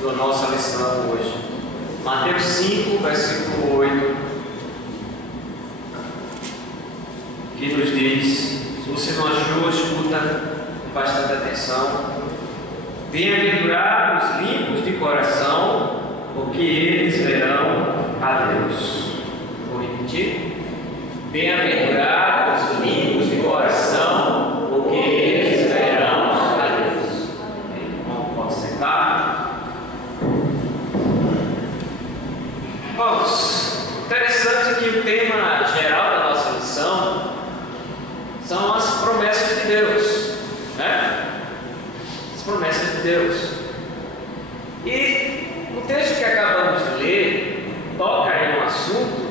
da nossa lição hoje. Mateus 5, versículo 8, que nos diz, se você não achou, escuta com bastante atenção: bem-aventurados os limpos de coração, porque eles verão a Deus. Vou repetir: bem-aventurados os limpos de coração, porque eles verão a Deus. Irmão, pode sentar. Vamos. Interessante que o tema geral da nossa lição são as promessas de Deus, né? As promessas de Deus. E o texto que acabamos de ler toca em um assunto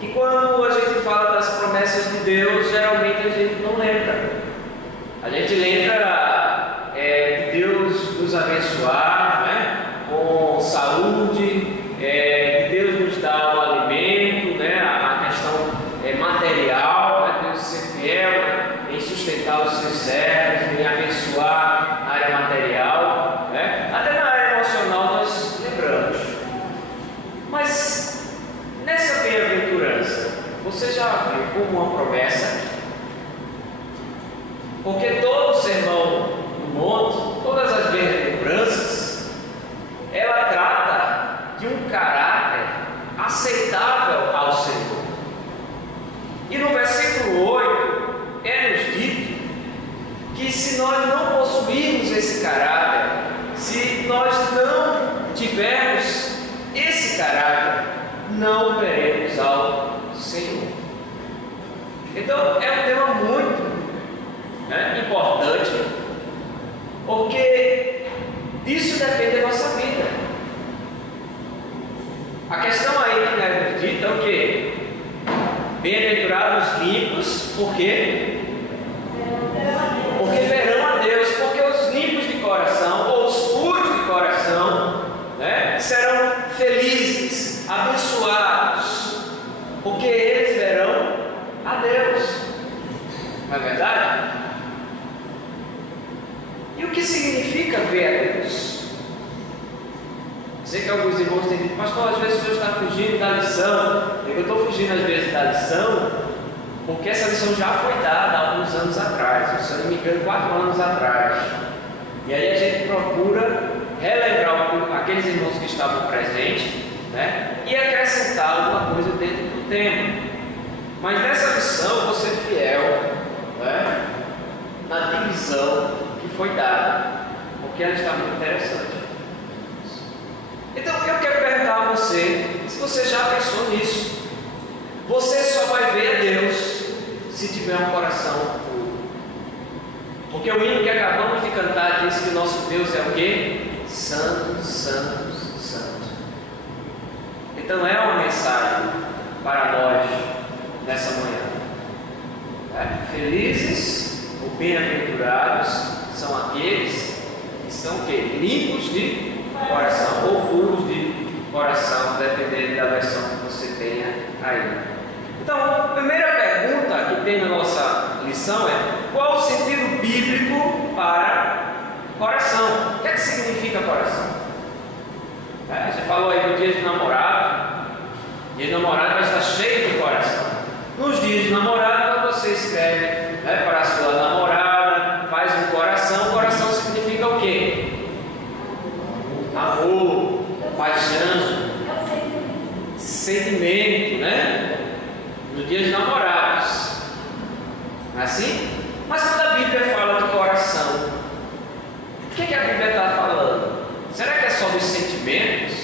que, quando a gente fala das promessas de Deus, geralmente a gente não lembra. A gente lembra de Deus nos abençoar, né? Com saúde, de Deus nos dar o alimento, né? A questão material, né? Deus ser fiel em sustentar os seus servos, em abençoar a área material, né? Até na área emocional nós lembramos. Mas nessa bem-aventurança, você já viu como uma promessa? Porque todo sermão do monte, todas as bem-aventuranças, ela trata de um caráter aceitável ao Senhor. E no versículo 8 é-nos dito que, se nós não possuirmos esse caráter, se nós não tivermos esse caráter, não veremos ao Senhor. Então é um tema muito importante, porque disso depende a nossa vida. A questão aí que nós nos dita é o quê? Bem-aventurados limpos, por quê? Porque verão a Deus. Porque os limpos de coração, ou os puros de coração, né, serão felizes, abençoados, porque eles verão a Deus. Não é verdade? E o que significa ver a Deus? Sei que alguns irmãos têm dito: pastor, às vezes o senhor está fugindo da lição. Eu estou fugindo às vezes da lição, porque essa lição já foi dada há alguns anos atrás, se eu não me engano, 4 anos atrás. E aí a gente procura relembrar aqueles irmãos que estavam presentes, né, e acrescentar alguma coisa dentro do tema. Mas nessa lição eu vou ser fiel, né, na divisão que foi dada, porque ela está muito interessante. Então eu quero perguntar a você, se você já pensou nisso. Você só vai ver a Deus se tiver um coração puro. Porque o hino que acabamos de cantar diz que nosso Deus é o quê? Santo, santo, santo. Então é uma mensagem para nós nessa manhã. Felizes ou bem-aventurados são aqueles que são o quê? Limpos de coração ou puros de coração, dependendo da versão que você tenha aí. Então, a primeira pergunta que tem na nossa lição é: qual o sentido bíblico para coração? O que é que significa coração? Você falou aí do dia de namorado. Dia de namorado vai estar cheio de coração. Nos dias de namorado, quando você escreve, né, para a sua namorada, faz um coração. Coração significa o quê? Amor, paixão, sentimento, né? No dia de namorados. Não é assim? Mas quando a Bíblia fala de coração, o que a Bíblia está falando? Será que é só dos sentimentos?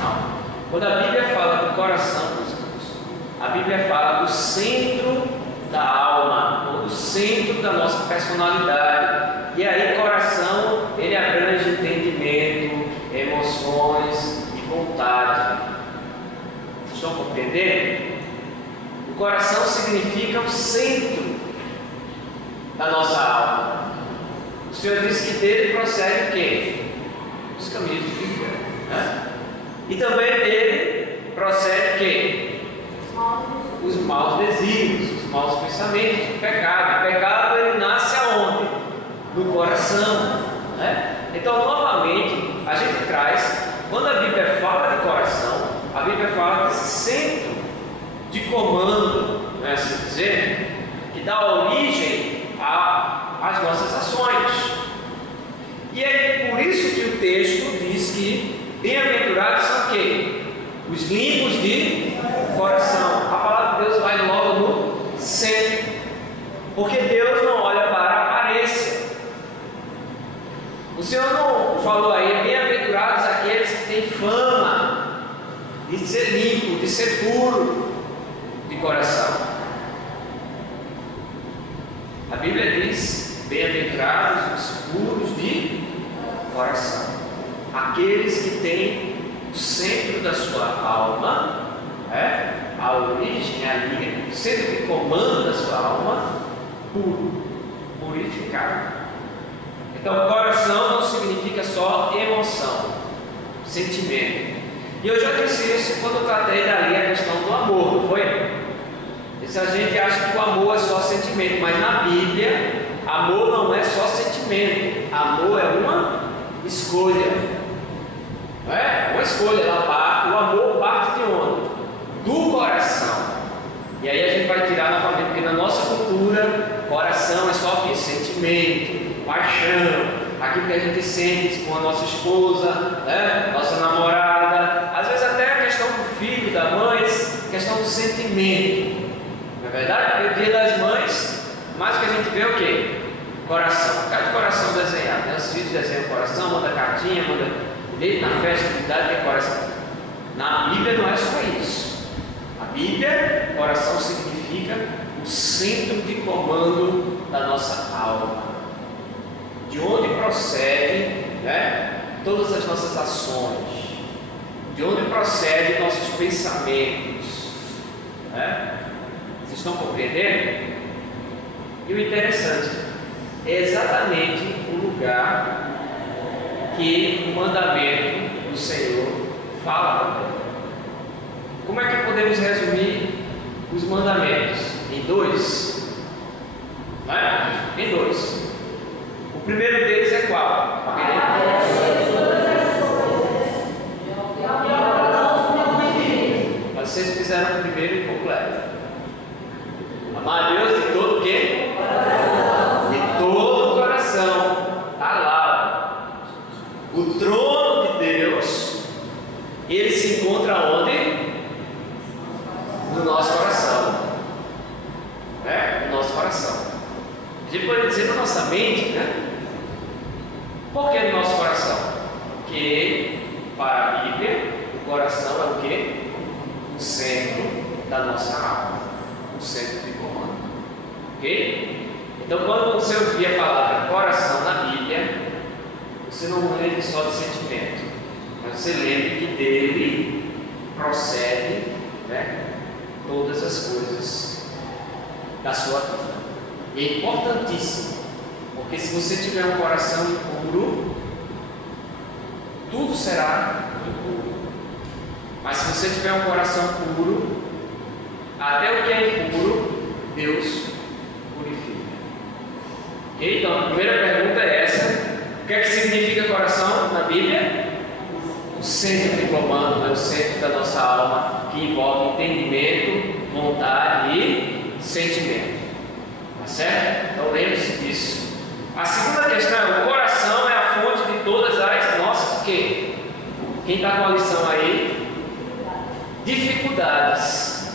Não. Quando a Bíblia fala do coração, a Bíblia fala do centro da alma, ou do centro da nossa personalidade. E aí, coração, ele abrange entendimento, emoções e vontade. Vocês estão compreendendo? O coração significa o centro da nossa alma. O Senhor disse que dele procede o quê? Os caminhos de vida, né? E também dele procede o quê? Os maus desígnios, os maus pensamentos, o pecado. O pecado, ele nasce aonde? No coração. né? Então, novamente, a gente traz, quando a Bíblia fala de coração, a Bíblia fala desse centro de comando, não é assim dizer, que dá origem às nossas ações. E é por isso que o texto diz que bem-aventurados são quem? Os limpos de coração. A palavra de Deus vai logo no centro, porque Deus não olha para a aparência. O Senhor não falou aí, bem-aventurados aqueles que têm fama de ser limpo, de ser puro de coração. A Bíblia diz, bem-aventurados os puros de coração, aqueles que têm o centro da sua alma, a origem, a linha, o centro de comando da sua alma, puro, purificado. Então, coração não significa só emoção, sentimento. E eu já disse isso quando eu tratei dali a questão do amor, não foi? Se a gente acha que o amor é só sentimento, mas na Bíblia, amor não é só sentimento, amor é uma escolha. Não é? Uma escolha, o amor parte de onde? Do coração. E aí a gente vai tirar novamente, porque na nossa cultura, coração é só o que? Sentimento, paixão, aquilo que a gente sente com a nossa esposa, né? Nossa namorada, às vezes até a questão do filho, da mãe, questão do sentimento. Não é verdade? Porque o Dia das Mães, mais que a gente vê é o quê? Coração, cada coração desenhado, né? Os filhos desenham o coração, manda cartinha, manda desde na festa de idade tem coração. Na Bíblia não é só isso. A Bíblia, coração significa o centro de comando da nossa alma, de onde procede, né, todas as nossas ações, de onde procedem nossos pensamentos, né? Vocês estão compreendendo? E o interessante é exatamente o lugar que o mandamento do Senhor fala. Como é que podemos resumir os mandamentos? Em dois? Né? Em dois. O primeiro deles é qual? Vocês fizeram o primeiro incompleto. Amar a Deus de todo o quê? De todo o coração. Está lá. O trono de Deus, ele se encontra onde? No nosso coração. No nosso coração. A gente pode dizer na nossa mente, né? Por que no nosso coração? Porque para a Bíblia, o coração é o quê? O centro da nossa alma, o centro de comando. Ok? Então, quando você ouvir a palavra coração na Bíblia, você não lembre só de sentimento, mas você lembre que dele procede, né, todas as coisas da sua vida. E é importantíssimo, porque se você tiver um coração impuro, tudo será impuro. Mas se você tiver um coração puro, até o que é impuro, Deus purifica. Ok? Então, a primeira pergunta é essa: o que é que significa coração na Bíblia? O centro de comando, né? O centro da nossa alma, que envolve entendimento, vontade e sentimento. Tá certo? Então, lembre-se disso. A segunda questão é: o coração é a fonte de todas as nossas, o quê? Quem está com a lição aí? Dificuldades,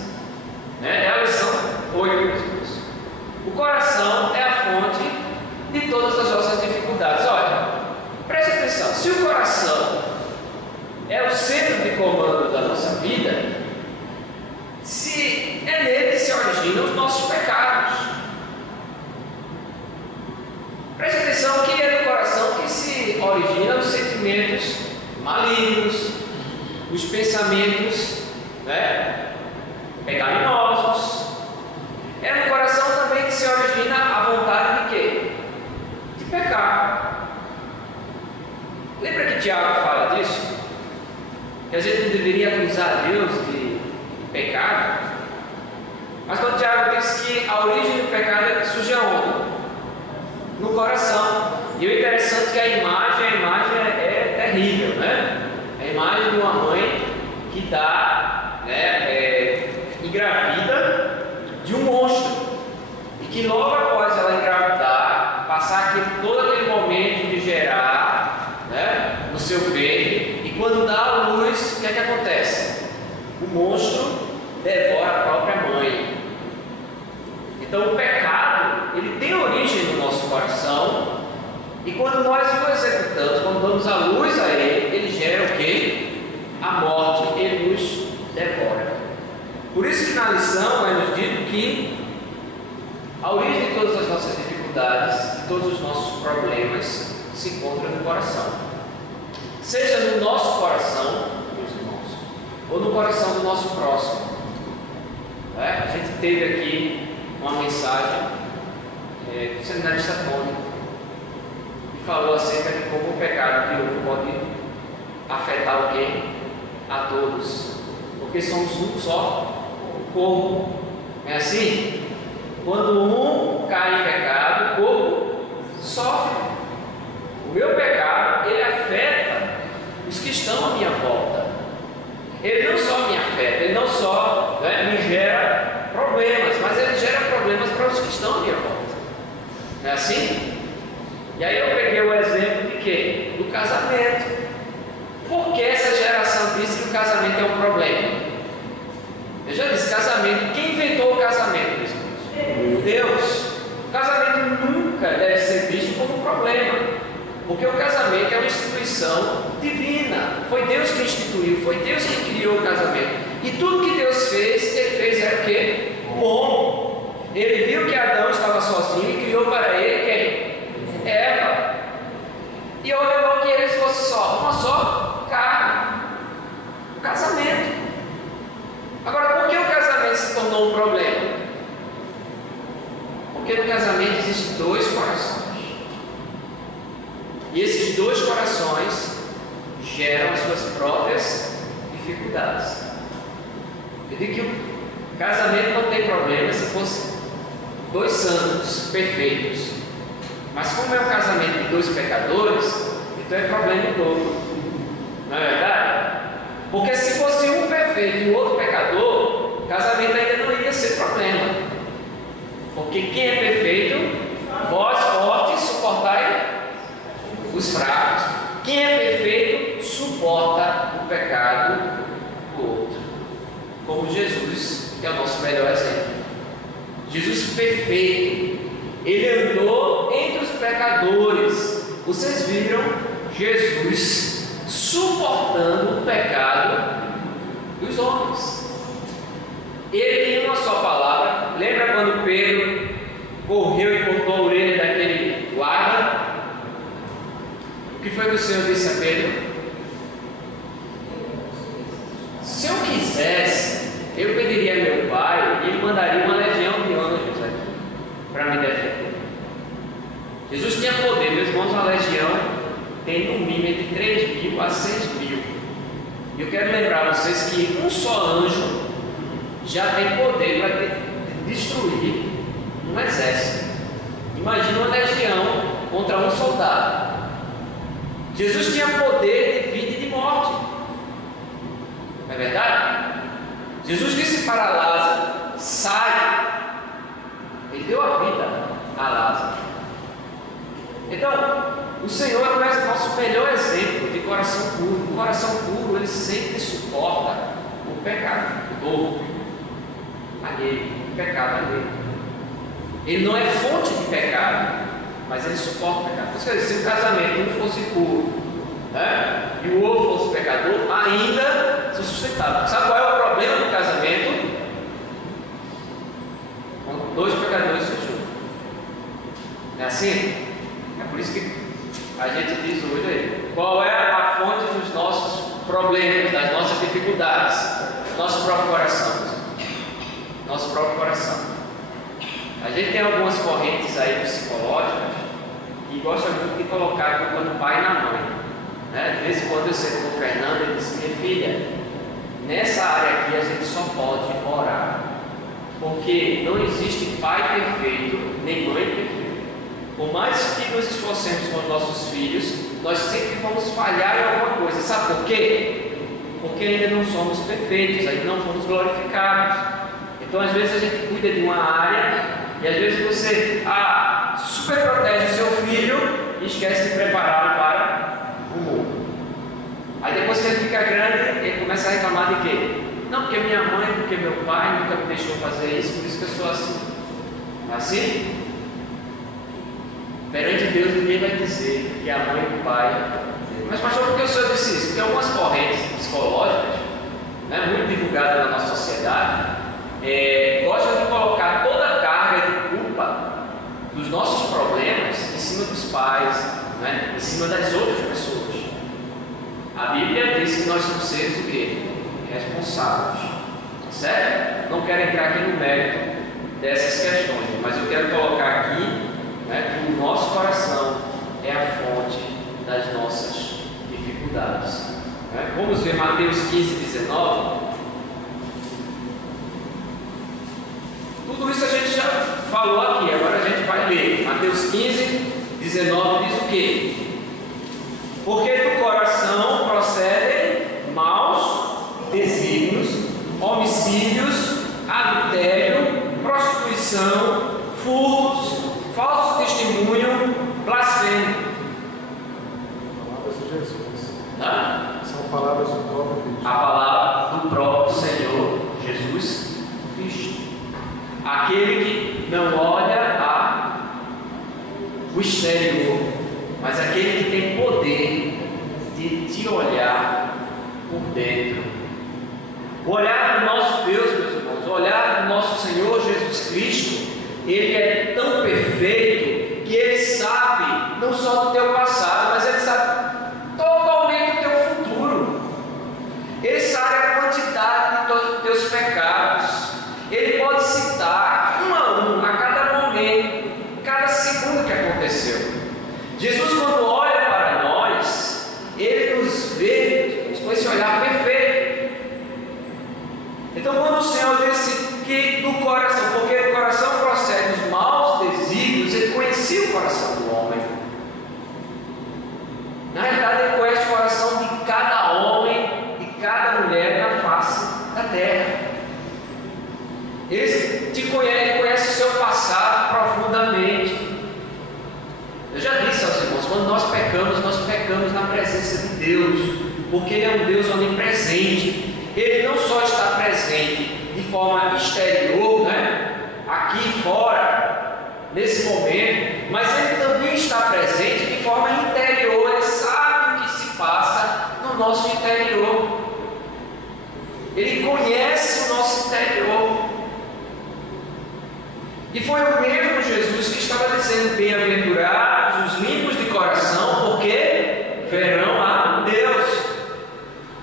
né? É a lição 8, meus irmãos. O coração é a fonte de todas as nossas dificuldades. Olha, preste atenção: se o coração é o centro de comando da nossa vida, se é nele que se originam os nossos pecados. Preste atenção que é no coração que se originam os sentimentos malignos, os pensamentos, né, pecaminosos. É no coração também que se origina a vontade de quê? De pecar. Lembra que Tiago fala disso? Que a gente não deveria acusar Deus de pecado. Mas quando Tiago diz que a origem do pecado surge aonde? No coração. E o interessante é que a imagem dá, engravida de um monstro, e que logo após ela engravidar, passar todo aquele momento de gerar, no seu ventre, e quando dá a luz, o que é que acontece? O monstro devora a própria mãe. Então o pecado, ele tem origem no nosso coração, e quando nós o executamos, quando damos a luz a ele, ele gera o quê? A morte, ele nos devora. Por isso que na lição é nos dito que a origem de todas as nossas dificuldades, de todos os nossos problemas, se encontra no coração. Seja no nosso coração, meus irmãos, ou no coração do nosso próximo. A gente teve aqui uma mensagem do seminarista Tony, que falou acerca de como o pecado de um pode afetar alguém, a todos, porque somos um só corpo. É assim? Quando um cai em pecado, o corpo sofre. O meu pecado, ele afeta os que estão à minha volta. Ele não só me afeta, ele não só me gera problemas, mas ele gera problemas para os que estão à minha volta. Não é assim? E aí eu peguei o exemplo de quê? Do casamento. Por que essa geração disse que o casamento é um problema? Eu já disse, casamento, quem inventou o casamento, meus irmãos? Deus. O casamento nunca deve ser visto como um problema, porque o casamento é uma instituição divina. Foi Deus que instituiu, foi Deus que criou o casamento. E tudo que Deus fez, ele fez era o quê? Bom. Ele viu que Adão estava sozinho e criou para ele quem? Eva. E ordenou que eles fossem só, uma só carne. O casamento. Agora, por que o casamento se tornou um problema? Porque no casamento existem dois corações. E esses dois corações geram as suas próprias dificuldades. Eu digo que o casamento não tem problema se fosse dois santos perfeitos. Mas como é um casamento de dois pecadores, então é problema em dobro. Não é verdade? Porque se fosse um perfeito e o outro pecador, o casamento ainda não ia ser problema. Porque quem é perfeito, vós fortes suportai os fracos. Quem é perfeito, suporta o pecado do outro. Como Jesus, que é o nosso melhor exemplo. Jesus perfeito. Ele andou entre os pecadores. Vocês viram Jesus suportando o pecado dos homens. Ele tinha uma só palavra. Lembra quando Pedro correu e cortou a orelha daquele guarda? O que foi que o Senhor disse a Pedro? Se eu quisesse, eu pediria a meu pai e ele mandaria uma legião de anjos aqui para me defender. Jesus tinha poder, meus irmãos, a legião tem no mínimo entre 3.000 a 6.000. E eu quero lembrar vocês que um só anjo já tem poder para destruir um exército. Imagina uma legião contra um soldado. Jesus tinha poder de vida e de morte. Não é verdade? Jesus disse para Lázaro: sai. Ele deu a vida a Lázaro. Então, o Senhor é o nosso melhor exemplo de coração puro. O coração puro, ele sempre suporta o pecado, o dolo alheio, o pecado alheio. Ele não é fonte de pecado, mas ele suporta o pecado. Por isso que eu disse, se o casamento não fosse puro, e o outro fosse pecador, ainda se sustentável. Sabe qual é o problema do casamento? Quando dois pecadores se juntam. Não é assim? É por isso que a gente diz hoje aí, qual é a fonte dos nossos problemas, das nossas dificuldades? Nosso próprio coração. Nosso próprio coração. A gente tem algumas correntes aí psicológicas que gostam muito de colocar a culpa no pai e na mãe. De vez em quando eu sento com o Fernando e diz: minha filha, nessa área aqui a gente só pode orar, porque não existe pai perfeito nem mãe perfeita. Por mais que nos esforcemos com os nossos filhos, nós sempre vamos falhar em alguma coisa. Sabe por quê? Porque ainda não somos perfeitos, ainda não fomos glorificados. Então às vezes a gente cuida de uma área e às vezes você super protege o seu filho e esquece de prepará-lo para o mundo. Aí depois que ele fica grande, ele começa a reclamar de quê? Não, porque minha mãe, porque meu pai nunca me deixou fazer isso, por isso que eu sou assim. Não é assim? Perante Deus ninguém vai dizer que a mãe e o pai. Mas pastor, por que o senhor disse isso? Porque algumas correntes psicológicas, né, muito divulgadas na nossa sociedade, gostam de colocar toda a carga de culpa dos nossos problemas em cima dos pais, né, em cima das outras pessoas. A Bíblia diz que nós somos seres o quê? Responsáveis. Certo? Não quero entrar aqui no mérito dessas questões, mas eu quero colocar aqui, né, que o nosso coração é a fonte das nossas dificuldades. Né? Vamos ver Mateus 15, 19. Tudo isso a gente já falou aqui, agora a gente vai ler. Mateus 15, 19 diz o quê? Porque do coração procedem maus desígnios, homicídios, adultério, prostituição, furtos, falso testemunho, blasfêmia. Palavras de Jesus. São palavras do próprio Cristo. A palavra do próprio Senhor Jesus Cristo. Aquele que não olha o exterior, mas aquele que tem poder de te olhar por dentro. O olhar do nosso Deus, meus irmãos, o olhar do nosso Senhor Jesus Cristo, Ele é tão perfeito que Ele sabe não só do teu passado, mas Ele sabe totalmente do teu futuro. Ele sabe a quantidade de todos os teus pecados. Ele pode citar um a um, a cada momento, cada segundo que aconteceu. Jesus, quando olha para nós, Ele nos vê com esse olhar perfeito. Então, quando o Senhor disse que do coração, porque do coração procede os maus desígnios, Ele conhecia o coração do homem. Na realidade, Ele conhece o coração de cada homem, de cada mulher na face da terra. Ele te conhece, Ele conhece o seu passado profundamente. Eu já disse aos irmãos, quando nós pecamos na presença de Deus, porque Ele é um Deus onipresente. Ele não só está presente de forma exterior, né, aqui fora, nesse momento, mas Ele também está presente de forma interior. Ele sabe o que se passa no nosso interior. Ele conhece o nosso interior. E foi o mesmo Jesus que estava dizendo: bem-aventurados os limpos de coração, porque verão a Deus.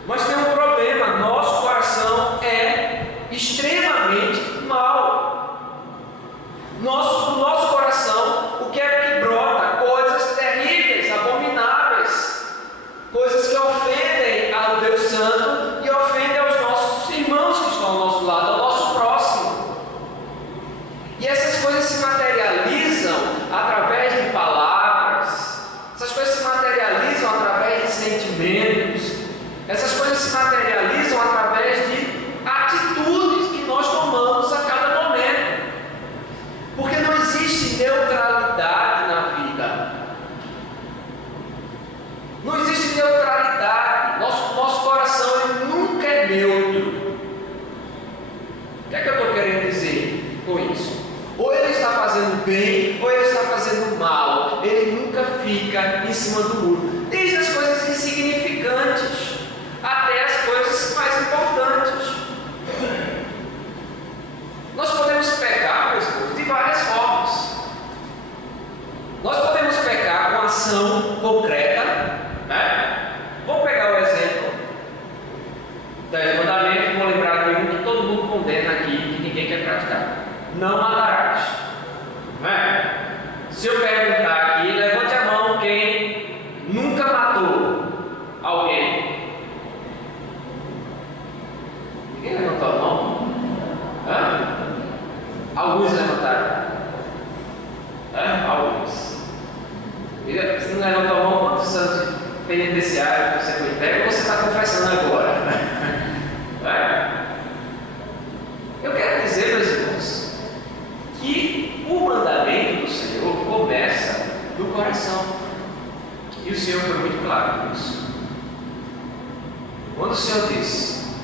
Mas tem um problema: nosso coração é extremamente mau. Do nosso coração, o que é que brota? Coisas terríveis, abomináveis, coisas que ofendem ao Deus Santo e ofendem aos nossos irmãos que estão ao nosso lado, ao nosso próximo. E essas coisas se materializam através de palavras, essas coisas se materializam através de sentimentos, essas coisas se materializam através de atitudes que nós tomamos a cada momento. Porque não existe neutralidade na vida. Não existe neutralidade. Nosso coração ele nunca é neutro. O que é que eu estou querendo dizer com isso? Ou ele está fazendo bem, ou ele está fazendo mal. Ele nunca fica em cima do muro. Desde as coisas insignificantes até as coisas mais importantes. Nós podemos pecar, meus irmãos, de várias formas. Nós podemos pecar com ação concreta, né? Vamos pegar o exemplo do mandamento. Vou lembrar de um que todo mundo condena aqui, que ninguém quer praticar: não matarás. Né? Se eu perguntar aqui, levante a mão quem nunca matou alguém. Ninguém levantou a mão? Alguns levantaram. Alguns. Se não levantou a mão, quantos anos penitenciários você foi pego ou você está confessando agora? Né? Eu quero dizer, meus irmãos, que o mandamento do Senhor começa do coração. E o Senhor foi muito claro nisso. Quando o Senhor diz: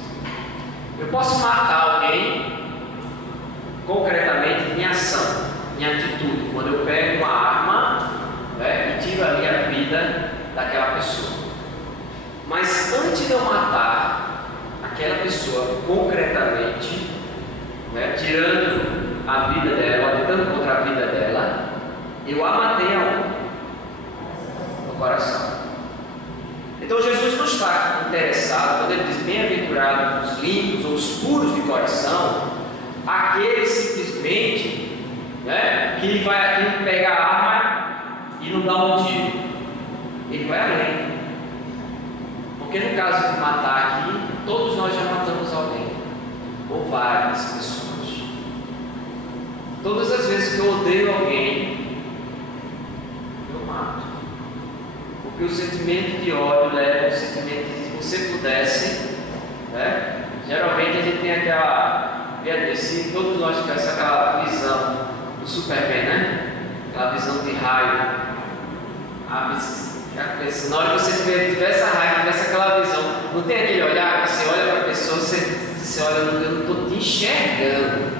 eu posso matar alguém concretamente em ação, em atitude, quando eu pego uma arma, né, e tiro ali a vida daquela pessoa. Mas antes de eu matar aquela pessoa concretamente, né, tirando a vida dela, lutando contra a vida dela, eu a matei aonde? No coração. Então Jesus não está interessado, quando ele diz bem-aventurados os limpos ou os puros de coração, aquele simplesmente, né, que vai aqui pegar a arma e não dá um tiro. Ele vai além. Porque no caso de matar aqui, todos nós já matamos alguém, ou várias pessoas. Todas as vezes que eu odeio alguém, eu mato. Porque o sentimento de ódio leva ao sentimento de, se você pudesse, né? Geralmente a gente tem aquela, se todos nós tivéssemos aquela visão do Superman, né? Aquela visão de raio. Na hora que você tivesse a raiva, tivesse aquela visão, não tem aquele olhar que você olha para a pessoa, você olha, eu não estou te enxergando.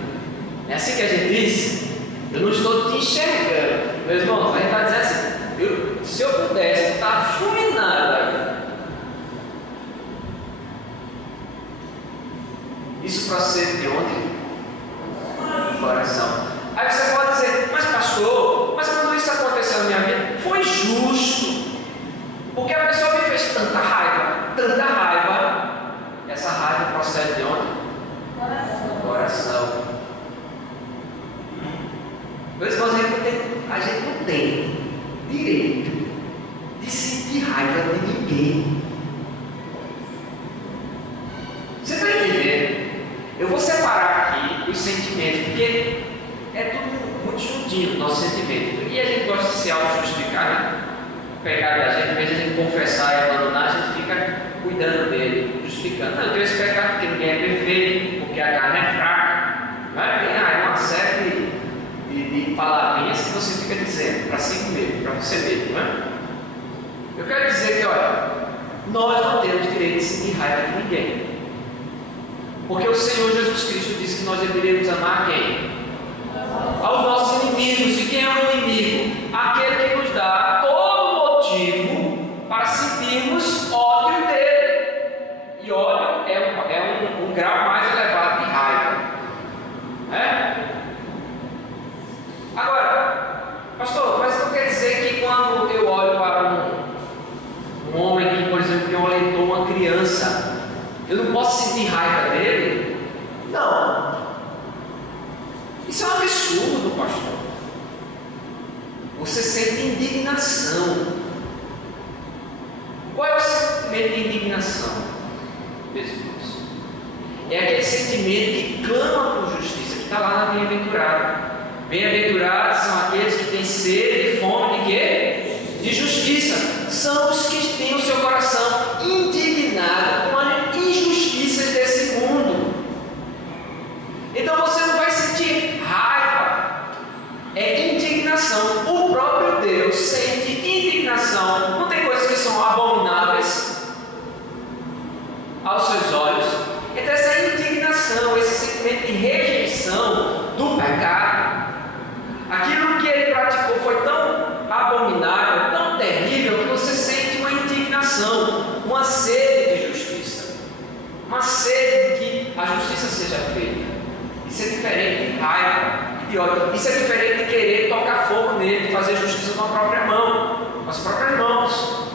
É assim que a gente diz? Eu não estou te enxergando. Meus irmãos, a gente está dizendo assim, se eu pudesse estar fulminado aí. Isso procede de onde? Do coração. Aí você pode dizer, mas pastor, mas quando isso aconteceu na minha vida, foi justo. Porque a pessoa me fez tanta raiva, essa raiva procede de onde? Do coração. Meus irmãos, a gente não tem direito de sentir raiva de ninguém. Você está entendendo? Eu vou separar aqui os sentimentos, porque é tudo muito juntinho, o nosso sentimento. E a gente gosta de se auto-justificar, né? O pecado da gente, em vez de a gente confessar e abandonar, a gente fica cuidando dele, justificando. Não, eu tenho esse pecado porque ninguém é perfeito, porque a carne é fraca. É uma série de palavrinhas que você fica dizendo para si mesmo, para você mesmo, não é? Eu quero dizer que, olha, nós não temos direito de sentir raiva de ninguém. Porque o Senhor Jesus Cristo disse que nós deveríamos amar quem? Aos nossos inimigos. E quem é o inimigo? Aquele que nos dá todo motivo para sentirmos ódio dele. E ódio é um grau mais elevado de raiva. Agora, pastor, mas não quer dizer que quando eu olho para um homem que, por exemplo, violentou uma criança, eu não posso sentir raiva dele? Não. Isso é um absurdo, pastor. Você sente indignação. Qual é o sentimento de indignação, meus irmãos? É aquele sentimento que clama por justiça, que está lá na bem-aventurado. Bem-aventurados são aqueles que têm sede e fome de quê? De justiça. São os que têm o seu coração indignado com as injustiças desse mundo. Então você não vai sentir raiva, é indignação. O próprio Deus sente indignação. Não tem coisas que são abomináveis aos seus olhos. Então essa indignação, esse sentimento de rejeição do pecado, aquilo que ele praticou foi tão abominável, tão terrível, que você sente uma indignação, uma sede de justiça, uma sede de que a justiça seja feita. Isso é diferente de raiva e de ódio. Isso é diferente de querer tocar fogo nele, fazer justiça com a própria mão, com as próprias mãos.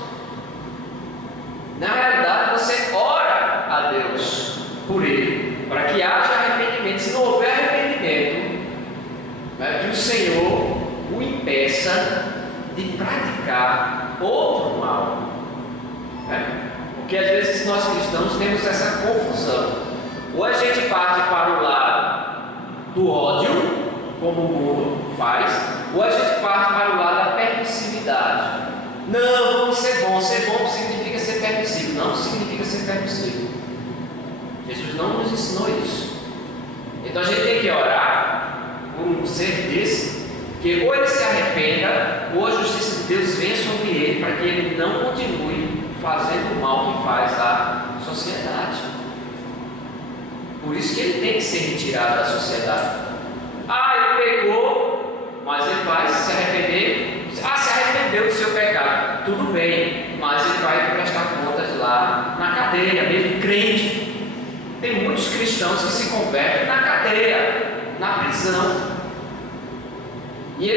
Na realidade, você ora a Deus por ele, para que haja arrependimento. Se não houver arrependimento, que o Senhor o impeça de praticar outro mal. Porque às vezes nós cristãos temos essa confusão. Ou a gente parte para o lado do ódio, como o mundo faz, ou a gente parte para o lado da permissividade. Não, vamos ser bom. Ser bom significa ser permissivo. Não significa ser permissivo. Jesus não nos ensinou isso. Então a gente tem que orar por um ser desse, que ou ele se arrependa, ou a justiça de Deus venha sobre ele, para que ele não continue fazendo o mal que faz à sociedade. Por isso que ele tem que ser retirado da sociedade. Ele pecou, mas ele vai se arrepender. Se arrependeu do seu pecado, tudo bem, mas ele vai prestar contas lá na cadeia, mesmo crente. Tem muitos cristãos que se convertem na cadeia, na prisão. E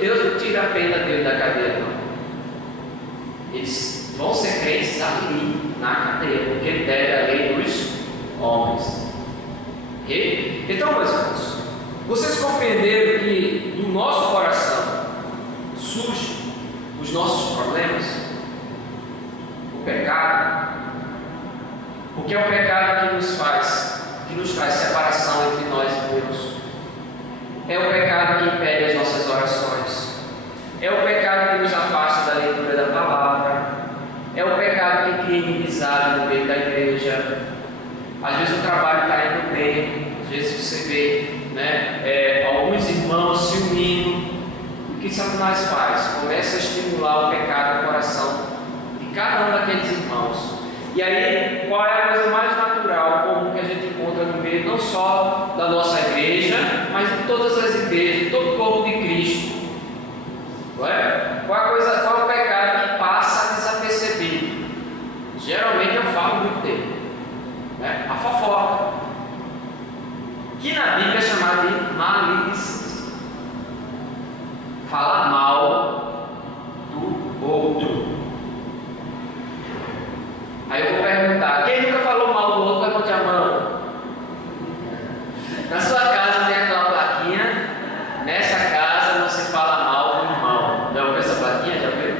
Deus não tira a pena dele da cadeia, não. Eles vão ser crentes ali, na cadeia, porque ele deve a lei dos homens. Ok? Então, meus irmãos, vocês compreenderam que do nosso coração surgem os nossos problemas? O pecado. Porque é o pecado que nos traz separação entre nós e Deus. É o pecado que impede as nossas orações. É o pecado que nos afasta da leitura da palavra. É o pecado que cria inimizade no meio da igreja. Às vezes o trabalho está indo bem, às vezes você vê alguns irmãos se unindo. O que Satanás faz? Começa a estimular o pecado no coração de cada um daqueles irmãos. E aí, qual é a coisa mais natural, comum que a gente encontra no meio, não só da nossa igreja, mas de todas as igrejas, de todo o corpo de Cristo? Não é? Qual é o pecado que passa desapercebido? Geralmente eu falo muito dele, a fofoca, que na Bíblia é chamada de maledicência. Falar mal do outro. Aí eu vou perguntar: quem nunca falou mal do outro, levante a mão. Na sua casa tem aquela plaquinha: nessa casa não se fala mal do irmão. Já ouviu essa plaquinha? Já viu?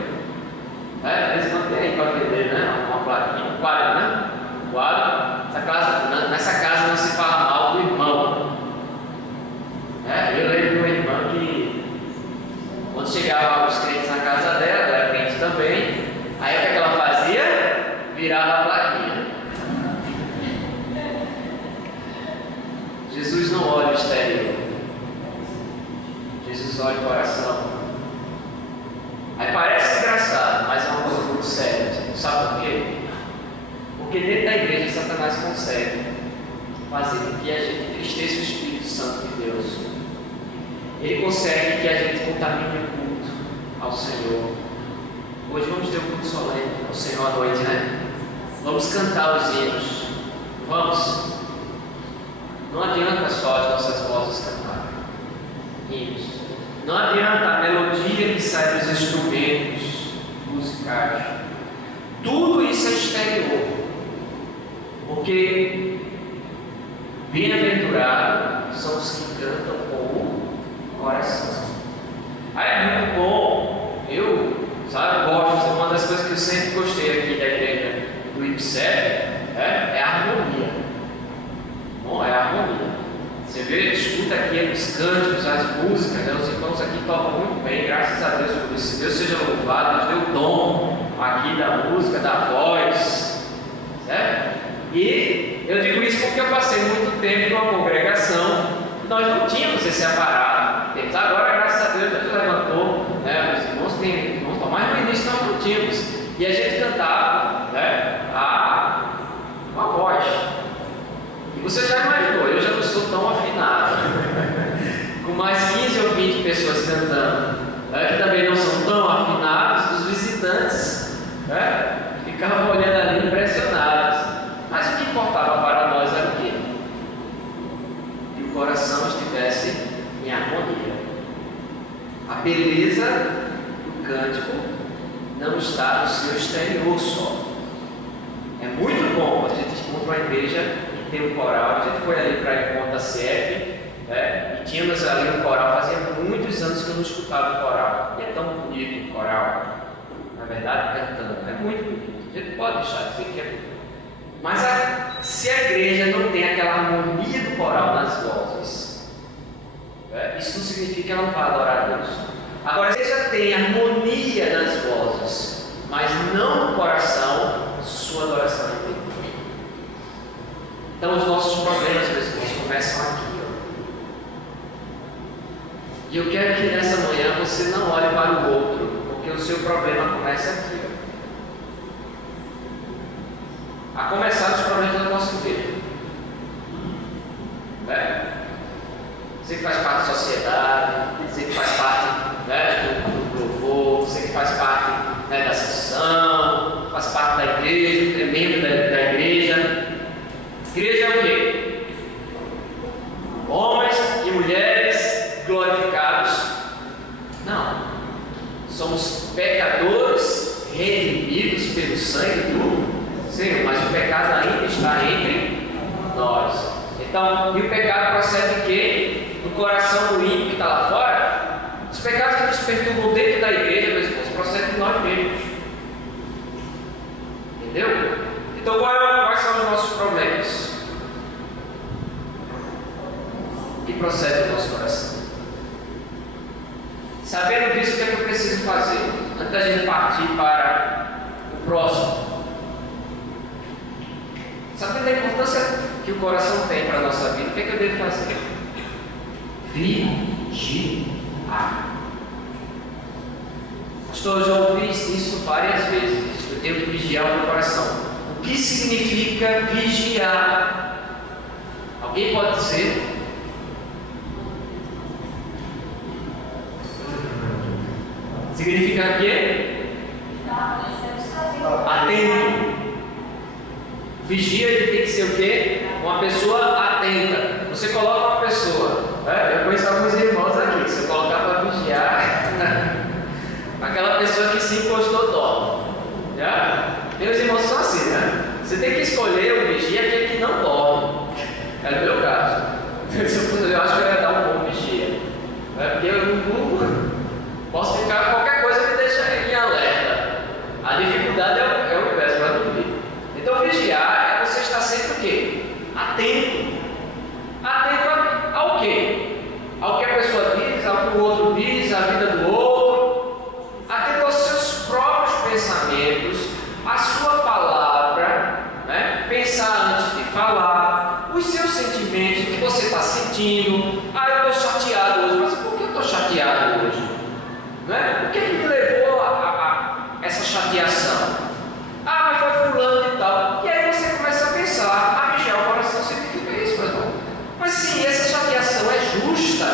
Às vezes não tem aí para vender, né? Uma plaquinha, um quadro, né? Um quadro. Nessa casa não se fala mal do irmão. Eu lembro de uma irmã que, quando chegava os crentes na casa dela, ela era crente também. Aí o que ela fazia? Virava a plaquinha. Jesus não olha o exterior, Jesus olha o coração. Aí parece engraçado, mas é uma coisa muito séria. Sabe por quê? Porque dentro da igreja Satanás consegue fazer com que a gente entristeça o Espírito Santo de Deus. Ele consegue que a gente contamine o culto ao Senhor. Hoje vamos ter um culto solene ao Senhor à noite, né? Vamos cantar os hinos. Vamos. Não adianta só as nossas vozes cantarem hinos. Não adianta a melodia que sai dos instrumentos musicais. Tudo isso é exterior. Porque bem-aventurados são os que cantam com o coração. É muito bom. Eu gosto. Uma das coisas que eu sempre gostei aqui da igreja do IPSEP é a harmonia. Bom, é a harmonia. Você vê, escuta aqui os cânticos, as músicas, os irmãos aqui tocam muito bem, graças a Deus por isso. Deus seja louvado, Deus deu o dom aqui da música, da voz, certo? E eu digo isso porque eu passei muito tempo numa congregação e nós não tínhamos esse aparato. Temos agora, graças a Deus, Deus levantou, os irmãos têm irmãos, mas no início nós não tínhamos. E a gente cantava com a voz. E você já imaginou, eu já não sou tão afinado. Com mais 15 ou 20 pessoas cantando, que também não são tão afinados, os visitantes ficavam olhando ali impressionados. Mas o que importava para nós era o quê? Que o coração estivesse em harmonia. A beleza do cântico não está no seu exterior só. É muito bom quando a gente encontra uma igreja que tem um coral. A gente foi ali para a encontro da CF, e tínhamos ali um coral. Fazia muitos anos que eu não escutava um coral. E é tão bonito o coral, na verdade, cantando. É muito bonito. A gente pode deixar de dizer que é bonito. Mas se a igreja não tem aquela harmonia do coral nas vozes, isso não significa que ela não vai adorar a Deus. Agora, se a igreja tem harmonia nas vozes, mas não no coração, sua adoração é impedida. Então, os E eu quero que nessa manhã você não olhe para o outro, porque o seu problema começa aqui. A começar dos problemas da nossa igreja. Você que faz parte da sociedade, você que faz parte do louvor, você que faz parte da sessão, faz parte da igreja, é membro da igreja. Igreja é o quê? Homens e mulheres glorificados. Não. Somos pecadores redimidos pelo sangue do Senhor, mas o pecado ainda está entre nós. Então, e o pecado procede de quê? Do coração do ímpio que está lá fora. Os pecados que nos perturbam dentro da igreja, meus irmãos, procedem de nós mesmos. Entendeu? Então, quais são os nossos problemas? O que procede do nosso coração? Sabendo disso, o que é que eu preciso fazer? Antes da gente partir para o próximo. Sabendo da importância que o coração tem para a nossa vida, o que é que eu devo fazer? Vigiar. Pastor, eu já ouvi isso várias vezes. Eu tenho que vigiar o meu coração. O que significa vigiar? Alguém pode dizer? Significa o quê? Atento. Vigia, ele tem que ser o quê? Uma pessoa atenta. Você coloca uma pessoa, eu conheço alguns irmãos aqui, se eu colocar para vigiar, aquela pessoa que se encostou dorme. Já? Meus irmãos são assim, né? Você tem que escolher o vigia aquele que não dorme. É o meu caso. Eu acho que eu ia dar um bom vigia. Porque eu não posso ficar, qualquer coisa me deixa em alerta. A dificuldade é o peço para dormir. Então vigiar é você estar sempre o quê? Atento. Atento ao quê? Ao que a pessoa diz, ao que o outro diz, à vida do outro. Atento aos seus próprios pensamentos, à sua palavra, né? Pensar antes de falar, os seus sentimentos, o que você está sentindo. Eu estou chateado hoje, mas por que eu estou chateado hoje? Né? O que me levou a essa chateação? Mas foi fulano e tal. E aí você começa a pensar, a vigiar o coração significa isso, meu irmão. Mas sim, essa chateação é justa?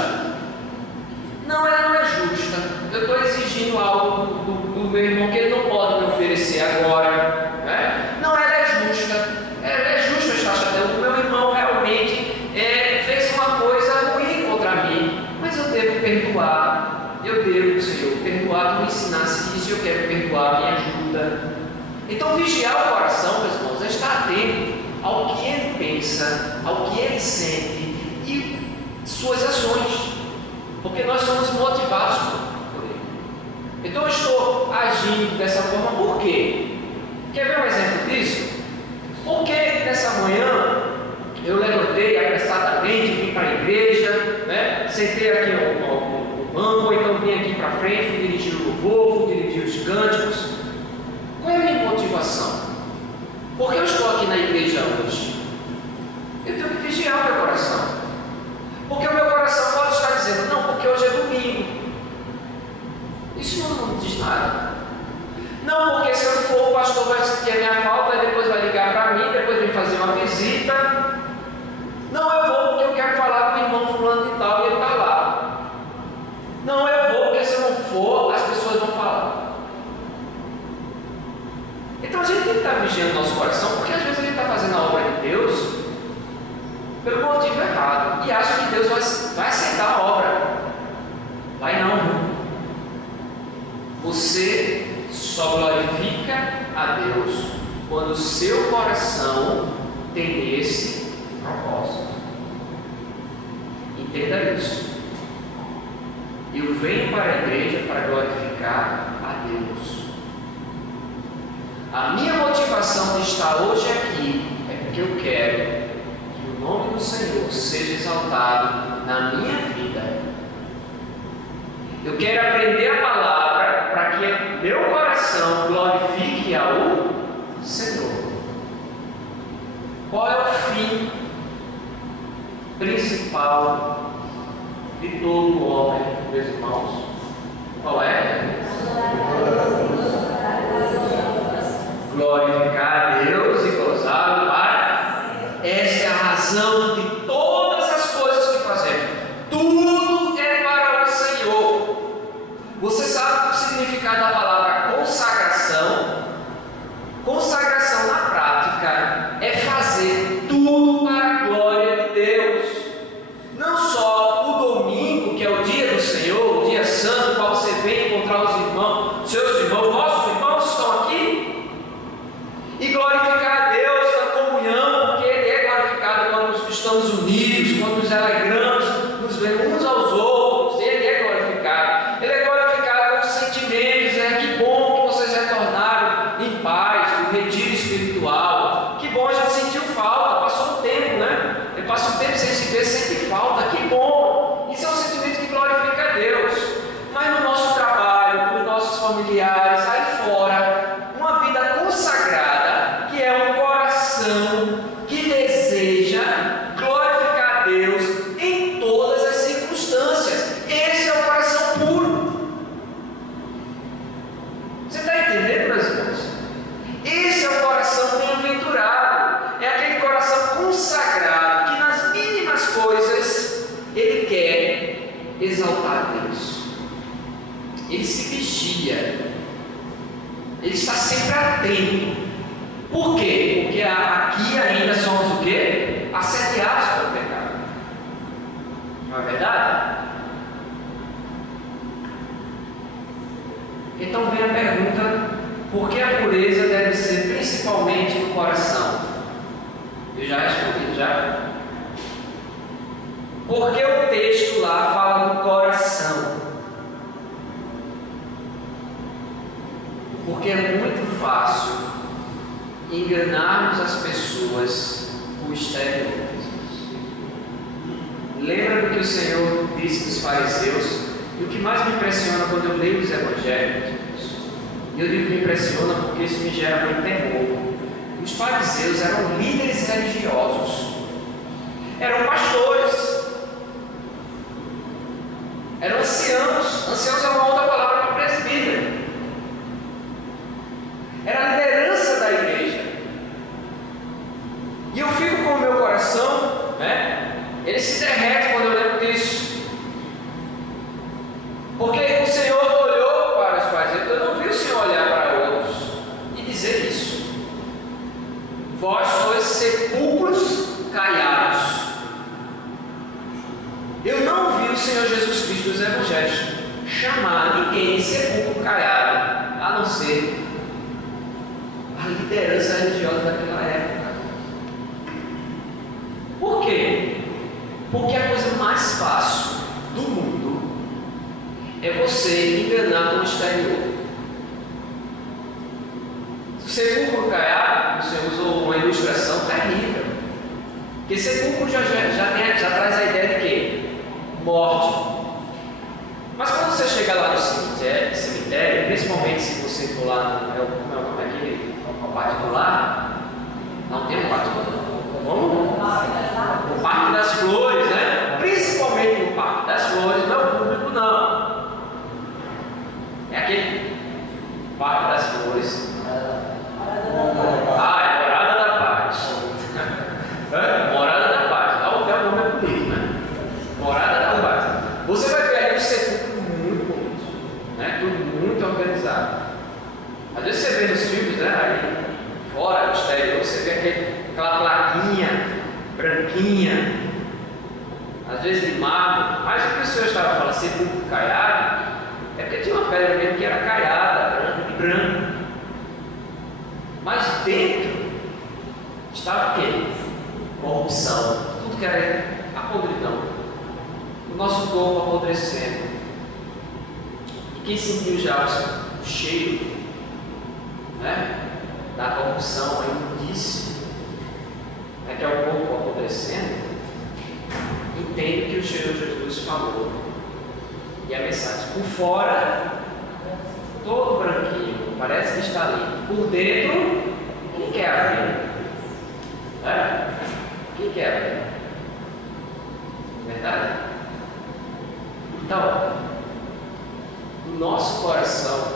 Não, ela não é justa. Eu estou exigindo algo do meu irmão que ele não pode me oferecer agora. Né? Não, ela é justa. É justo eu estar chateado. O meu irmão realmente fez uma coisa ruim contra mim. Mas eu devo perdoar. Eu devo, Senhor, perdoar. Tu me ensinasse isso, eu quero perdoar, me ajuda. Então, vigiar o coração, meus irmãos, é estar atento ao que ele pensa, ao que ele sente e suas ações, porque nós somos motivados por ele. Então, eu estou agindo dessa forma, por quê? Quer ver um exemplo disso? Porque nessa manhã eu levantei apressadamente, vim para a igreja, né? Sentei aqui no banco, então vim aqui para frente, fui dirigir o louvor, fui dirigir os cânticos. Qual é a minha motivação? Por que eu estou aqui na igreja hoje? Eu tenho que vigiar o meu coração. Porque o meu coração pode estar dizendo, não, porque hoje é domingo. Isso não diz nada. Não, porque se eu não for, o pastor vai sentir a minha falta, e depois vai ligar para mim, depois vem fazer uma visita. Não, eu vou porque eu quero falar com o irmão fulano de tal e ele está lá. Não, eu vou porque se eu não for, as pessoas vão falar. Então a gente tem que estar vigiando o nosso coração, porque às vezes a gente está fazendo a obra de Deus pelo motivo errado e acha que Deus vai aceitar a obra. Vai não. Você só glorifica a Deus quando o seu coração tem esse propósito. Entenda isso. Eu venho para a igreja para glorificar a Deus. A minha motivação de estar hoje aqui é porque eu quero que o nome do Senhor seja exaltado na minha vida. Eu quero aprender a palavra para que meu coração glorifique ao Senhor. Qual é o fim principal de todo homem? meus irmãos? Qual é? Glorificar a Deus e gozar do Pai. Esta é a razão de todas as coisas que fazemos. Tudo é para o Senhor. Você sabe o significado da palavra consagração? Consagração na prática é fazer tudo para a glória de Deus. Não só o domingo, que é o dia do Senhor, o dia santo, qual você vem encontrar os irmãos, seus irmãos, nossos irmãos estão aqui, e glorificar a Deus na comunhão, porque Ele é glorificado quando estamos unidos, quando nos alegramos, nos vemos uns aos outros. Ele é glorificado. Ele é glorificado com os sentimentos. Que bom que vocês retornaram em paz do retiro espiritual. Que bom, a gente sentiu falta, passou um tempo, né? Ele passa um tempo sem se ver, sente falta. Que bom. Isso é um sentimento que glorifica a Deus. Mas no nosso trabalho, com os nossos familiares, aí fora, uma vida consagrada, que é um coração que deseja glorificar a Deus em todas as circunstâncias. Esse é o coração puro. Você está entendendo, meus irmãos? Esse é o coração bem-aventurado. É aquele coração consagrado que nas mínimas coisas ele quer exaltar a Deus. Ele se vigia. Ele está sempre atento. Por quê? Porque aqui ainda somos o quê? Assediados pelo pecado. Não é verdade? Então vem a pergunta: por que a pureza deve ser principalmente no coração? Eu já respondi, já. Porque o texto lá fala do coração. Porque é muito fácil enganarmos as pessoas com o exterior. Lembra do que o Senhor disse dos fariseus? E o que mais me impressiona quando eu leio os evangelhos, e eu digo me impressiona porque isso me gera muito temor. Os fariseus eram líderes religiosos, eram pastores, eram anciãos. Anciãos é uma outra palavra para presbítero. Era a liderança da igreja. E eu fico com o meu coração, né? Ele se derrete quando eu lembro disso. Porque o Senhor olhou para os fariseus. Eu não vi o Senhor olhar para outros e dizer isso. Vós sois sepulcros caiados. Eu não vi o Senhor Jesus Cristo dos evangelhos chamar ninguém de sepulcro caiado, a não ser a liderança religiosa daquela época. Por quê? Porque a coisa mais fácil do mundo é você enganar com o exterior. Sepulcro caiado, o Senhor usou uma ilustração terrível. Porque sepulcro já traz a ideia de quê? Morte. Mas quando você chega lá no cemitério, principalmente se você for lá como é que no particular, não tem um particular, vamos? No Parque das Flores, né? Principalmente no Parque das Flores, não é o público não. É aquele Parque das Flores. É Morada da Paz. Morada da Paz. Lá o nome é bonito, né? Morada da Paz. Você vai ver ali um sepulcro muito bonito, né? Tudo muito organizado. Às vezes você vê nos filmes, né? Aí fora, no exterior, você vê aquela plaquinha branquinha, às vezes de mármore. Mas o que o senhor estava falando, sepulcro caiado, é porque tinha uma pedra mesmo que era caiada, branca. Mas dentro estava o quê? Corrupção, tudo que era a podridão, o nosso corpo apodrecendo. E quem sentiu já o cheiro, né, da corrupção, a imundícia, né, que é o corpo apodrecendo, entende que o Senhor Jesus falou. E a mensagem: por fora, todo branquinho, parece que está limpo. Por dentro, quem quer abrir? Quem quer abrir? Verdade? Então, do nosso coração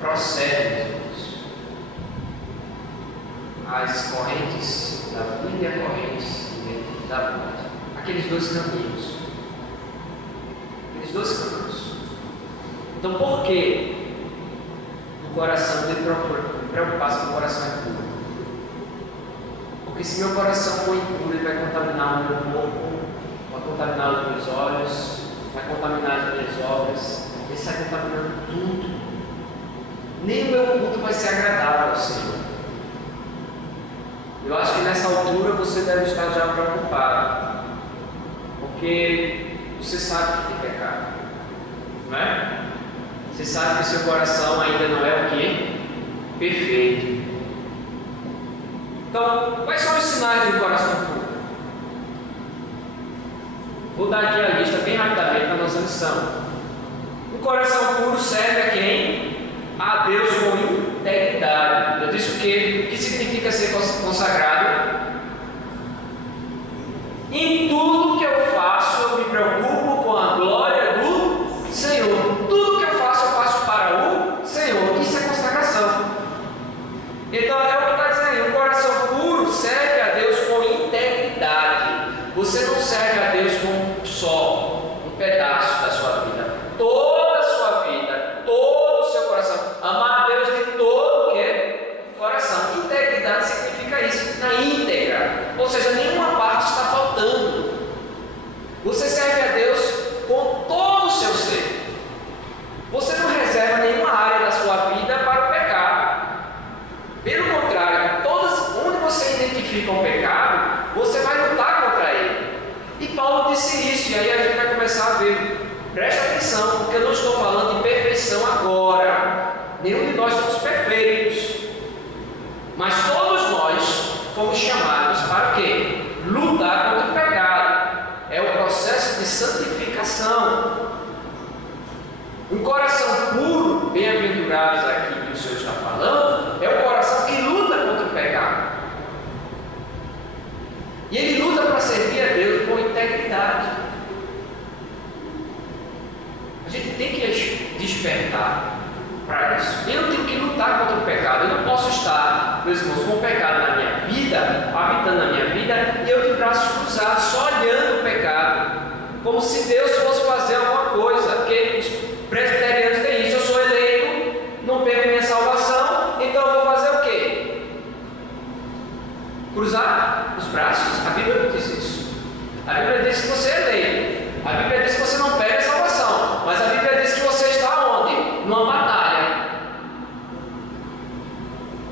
procede as correntes da vida e as correntes da morte. Aqueles dois caminhos. Aqueles dois caminhos. Então, por que o coração deve preocupar se o coração é puro? Porque se meu coração for impuro, ele vai contaminar o meu corpo, vai contaminar os meus olhos, vai contaminar as minhas obras, ele está contaminando tudo. Nem o meu culto vai ser agradável ao Senhor. Eu acho que nessa altura você deve estar já preocupado, porque você sabe que tem pecado, não é? Você sabe que o seu coração ainda não é o quê? Perfeito. Então, quais são os sinais de um coração puro? Vou dar aqui a lista bem rapidamente para nossa lição. Um coração puro serve a quem? A Deus com integridade. Eu disse o quê? O que significa ser consagrado? Em tudo que eu faço, eu me preocupo com a glória do Senhor. Tudo que eu faço para o Senhor. Isso é consagração. Então é o que está dizendo. Um coração puro serve a Deus com integridade. Você não serve a Deus com só um pedaço da sua vida. Toda a sua vida, todo o seu coração. Amar a Deus de todo o quê? Coração. Integridade significa isso, na íntegra. Ou seja, nenhuma parte está faltando. Você serve a Deus com todo o seu ser. Você não reserva nenhuma área da sua vida para o pecado. Pelo contrário, onde você identifica um pecado, você vai lutar contra ele. E Paulo disse isso, e aí a gente vai começar a ver. Preste atenção, porque eu não estou falando de perfeição agora. Nenhum de nós somos perfeitos. Mas todos nós fomos chamados para o quê? Lutar contra o pecado. É o processo de santificação. Um coração puro, bem-aventurados aqui que o Senhor está falando, é o coração que luta contra o pecado. E ele luta para servir a Deus com integridade. A gente tem que despertar para isso. Eu tenho que lutar contra o pecado. Eu não posso estar, meus irmãos, com o pecado na minha vida, habitando na minha vida, e eu de braços cruzados, só olhando o pecado, como se Deus fosse fazer alguma coisa. Porque os presbiterianos têm isso: eu sou eleito, não perco minha salvação, então eu vou fazer o quê? Cruzar os braços? A Bíblia não diz isso. A Bíblia diz que você é eleito. A Bíblia diz que você não perde a salvação. Mas a Bíblia diz que você está onde? Numa batalha.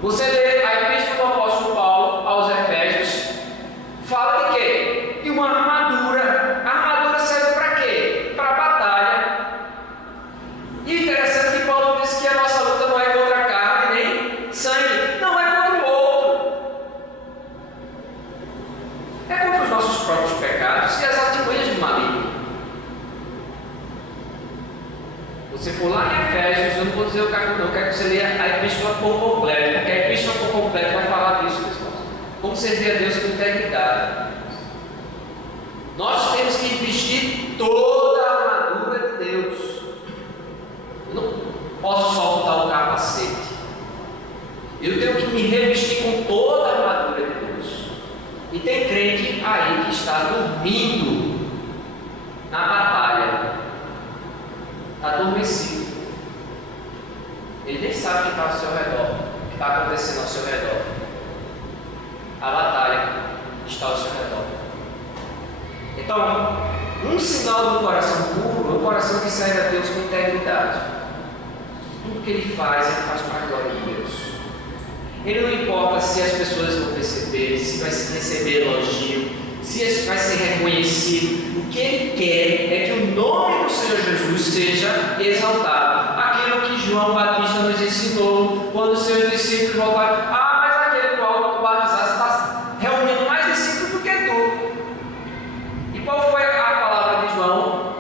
Você lê a epístola do apóstolo Paulo aos Efésios, fala de quê? De uma armadura. A armadura serve para quê? Para a batalha. E interessante que Paulo diz que a nossa luta não é contra a carne nem sangue, não é contra o outro. É contra os nossos próprios pecados e as artimanhas do maligno. Você for lá em Efésios, eu não vou dizer o capítulo, não, eu quero que você leia a epístola por completo, porque a epístola por completo vai falar disso, pessoal. Como servir a Deus com integridade. Nós temos que investir toda a armadura de Deus. Eu não posso só botar o capacete. Eu tenho que me revestir com toda a armadura de Deus. E tem crente aí que está dormindo na batalha, adormecido. Ele nem sabe o que está ao seu redor, o que está acontecendo ao seu redor. A batalha está ao seu redor. Então, um sinal do coração puro é um coração que serve a Deus com integridade. Tudo que ele faz para a glória de Deus. Ele não importa se as pessoas vão perceber, se vai receber elogio, se vai ser reconhecido. O que ele quer é que o nome do Senhor Jesus seja exaltado. Aquilo que João Batista nos ensinou quando os seus discípulos voltaram: mas aquele qual tu batizaste está reunindo mais discípulos do que tu. E qual foi a palavra de João?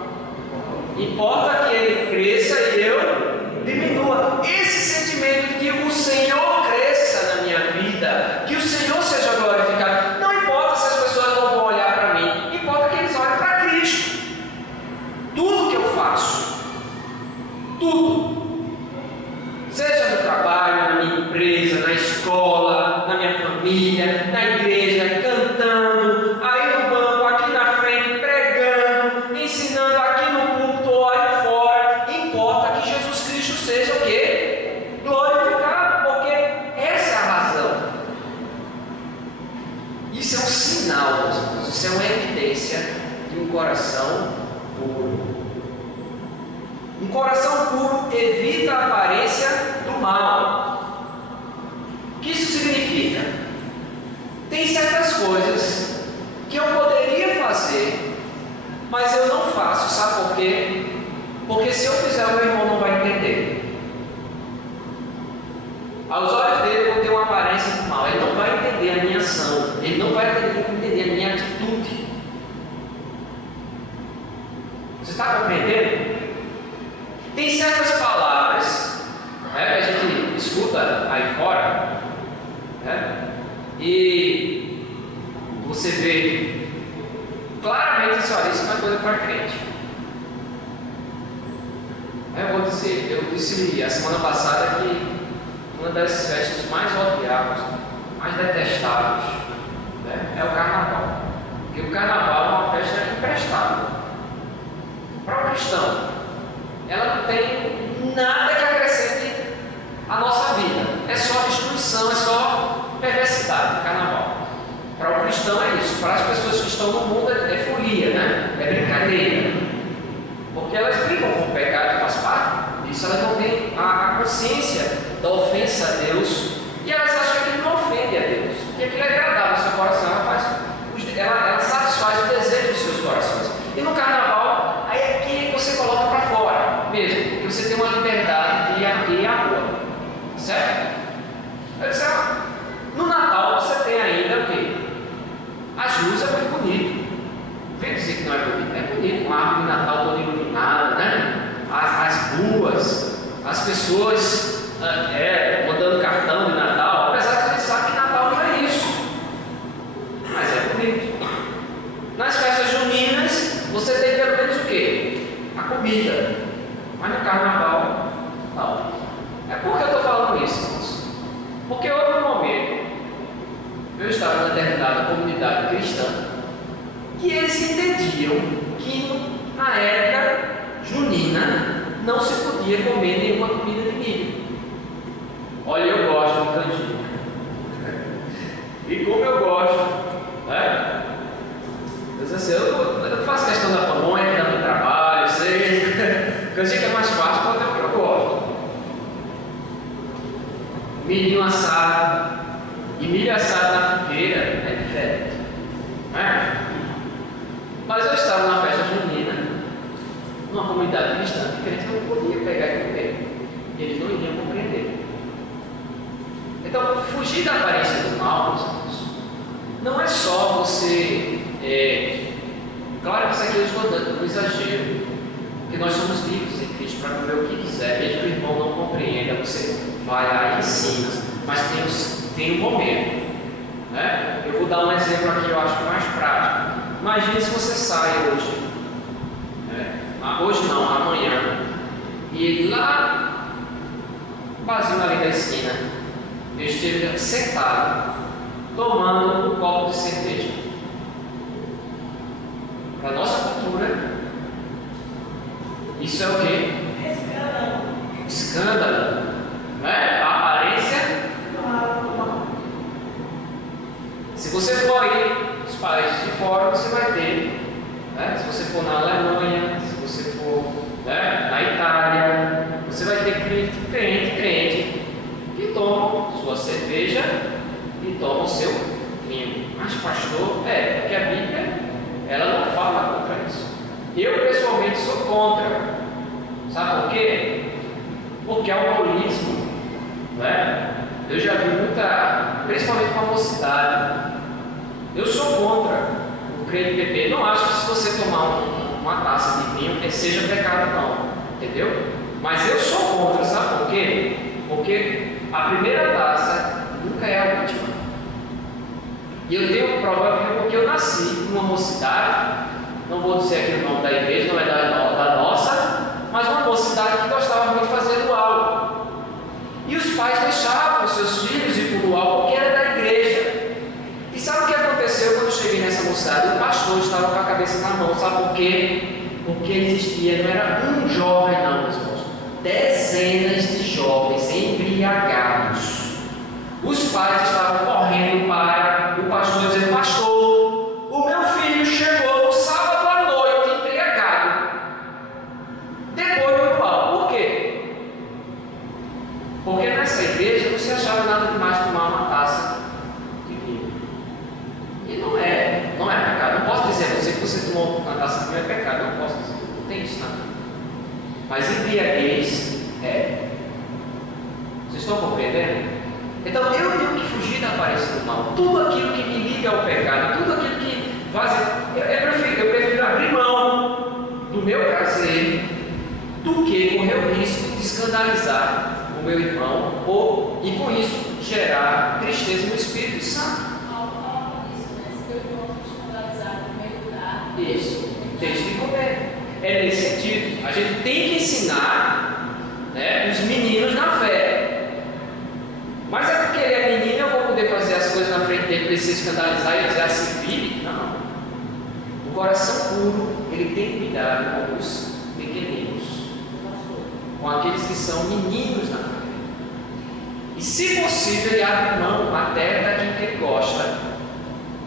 Importa que ele cresça e eu diminua. Esse sentimento de que o Senhor cresça na minha vida, que o Senhor seja glorificado, não importa se as pessoas não vão olhar para mim, importa que eles olhem para Cristo. Tudo que eu faço Um coração puro evita a aparência do mal. O que isso significa? Tem certas coisas que eu poderia fazer, mas eu não faço. Sabe por quê? Porque se eu fizer, o meu irmão não vai entender. Aos olhos dele eu vou ter uma aparência do mal. Ele não vai entender a minha ação. Ele não vai entender a minha atitude. Você está compreendendo? Tem certas palavras, né, que a gente escuta aí fora, né, e você vê claramente isso não é coisa para crente. Eu vou dizer, eu disse a semana passada que uma das festas mais odiadas, mais detestadas, né, é o carnaval. Porque o carnaval é uma festa emprestada para o cristão. Ela não tem nada que acrescente à nossa vida. É só destruição, é só perversidade. O carnaval para o cristão é isso. Para as pessoas que estão no mundo é folia, né? É brincadeira, porque elas brincam com o pecado, faz parte disso. Elas não têm a consciência da ofensa a Deus e elas acham que aquilo não ofende a Deus, que aquilo é agradável ao seu coração. Ela satisfaz o desejo dos seus corações. E no carnaval, aí é que você coloca para fora mesmo, porque você tem uma liberdade de ir à rua, certo? Eu disse, no Natal você tem ainda o quê? As luzes é muito bonito. Vem dizer que não é bonito, é bonito, uma árvore de Natal toda iluminada, né? As ruas, as pessoas mandando cartão de Natal, apesar que a gente sabe que Natal não é isso, mas é bonito. Nas festas juninas você tem pelo menos o quê? A comida, mas no carnaval não. É por que eu estou falando isso, irmãos? Porque houve um momento, eu estava na determinada comunidade cristã, que eles entendiam que na época junina não se podia comer nenhuma comida de milho. Olha, eu gosto de canjica. E como eu gosto, né? Eu não faço questão da pamonha, dá muito trabalho, eu sei. Canjica é mais fácil, mas é o que eu gosto. Milho assado. E milho assado na fogueira é diferente, né? Mas eu estava na festa junina, numa comunidade cristã, que crente não podia pegar e comer. Eles não iriam compreender. Então, fugir da aparência do mal, meus irmãos, não é só você. Claro que isso aqui eu estou dando um exagero, porque nós somos livres em Cristo para comer o que quiser, mesmo que o irmão não compreenda, você vai lá e ensina, mas tem um momento, né? Eu vou dar um exemplo aqui, eu acho mais prático. Imagine se você sai hoje, hoje não, amanhã, e lá no barzinho ali da esquina, eu esteja sentado, tomando um copo de cerveja. Para a nossa cultura, isso é o quê? Escândalo. Né? A aparência do mal. Se você for aí, os países de fora, você vai ter, né? Se você for na Alemanha, se você for, né, na Itália, você vai ter crente que toma sua cerveja e toma o seu vinho. Mas pastor, porque a Bíblia ela não fala contra isso. Eu pessoalmente sou contra. Sabe por quê? Porque alcoolismo, né? Eu já vi muita, principalmente com a mocidade. Eu sou contra o creme beber. Não acho que se você tomar uma taça de vinho seja pecado, não. Entendeu? Mas eu sou contra, sabe por quê? Porque a primeira taça nunca é a última. E eu tenho prova porque eu nasci numa mocidade, não vou dizer aqui o nome da igreja, não é da nossa, mas uma mocidade que gostava muito de fazer luau. E os pais deixavam os seus filhos ir para o luau porque era da igreja. E sabe o que aconteceu quando eu cheguei nessa mocidade? O pastor estava com a cabeça na mão, sabe por quê? Porque existia, não era um jovem não, meus irmãos, dezenas de jovens embriagados. Os pais estavam correndo para o pastor dizendo: pastor, o meu filho chegou no sábado à noite embriagado, depois do luau. igreja não se achava nada demais tomar uma taça de vinho. E não é pecado. Não posso dizer a você que você tomou uma taça de vinho é pecado. Não posso dizer. Não tem isso nada. Mas embriaguez é. Vocês estão compreendendo? Então eu tenho que fugir da aparência do mal. Tudo aquilo que me liga ao pecado, tudo aquilo que faz. Eu prefiro abrir mão do meu prazer do que correr o risco de escandalizar o meu irmão e com isso gerar tristeza no Espírito Santo. Isso, deixe de comer. É nesse sentido. A gente tem que ensinar, né, os meninos na fé. Mas é porque ele é menino, eu vou poder fazer as coisas na frente dele, precisa escandalizar e dizer assim, filho? Não. O coração puro, ele tem cuidado com os pequeninos, com aqueles que são meninos na fé. E se possível, ele abre mão até daquilo que ele gosta,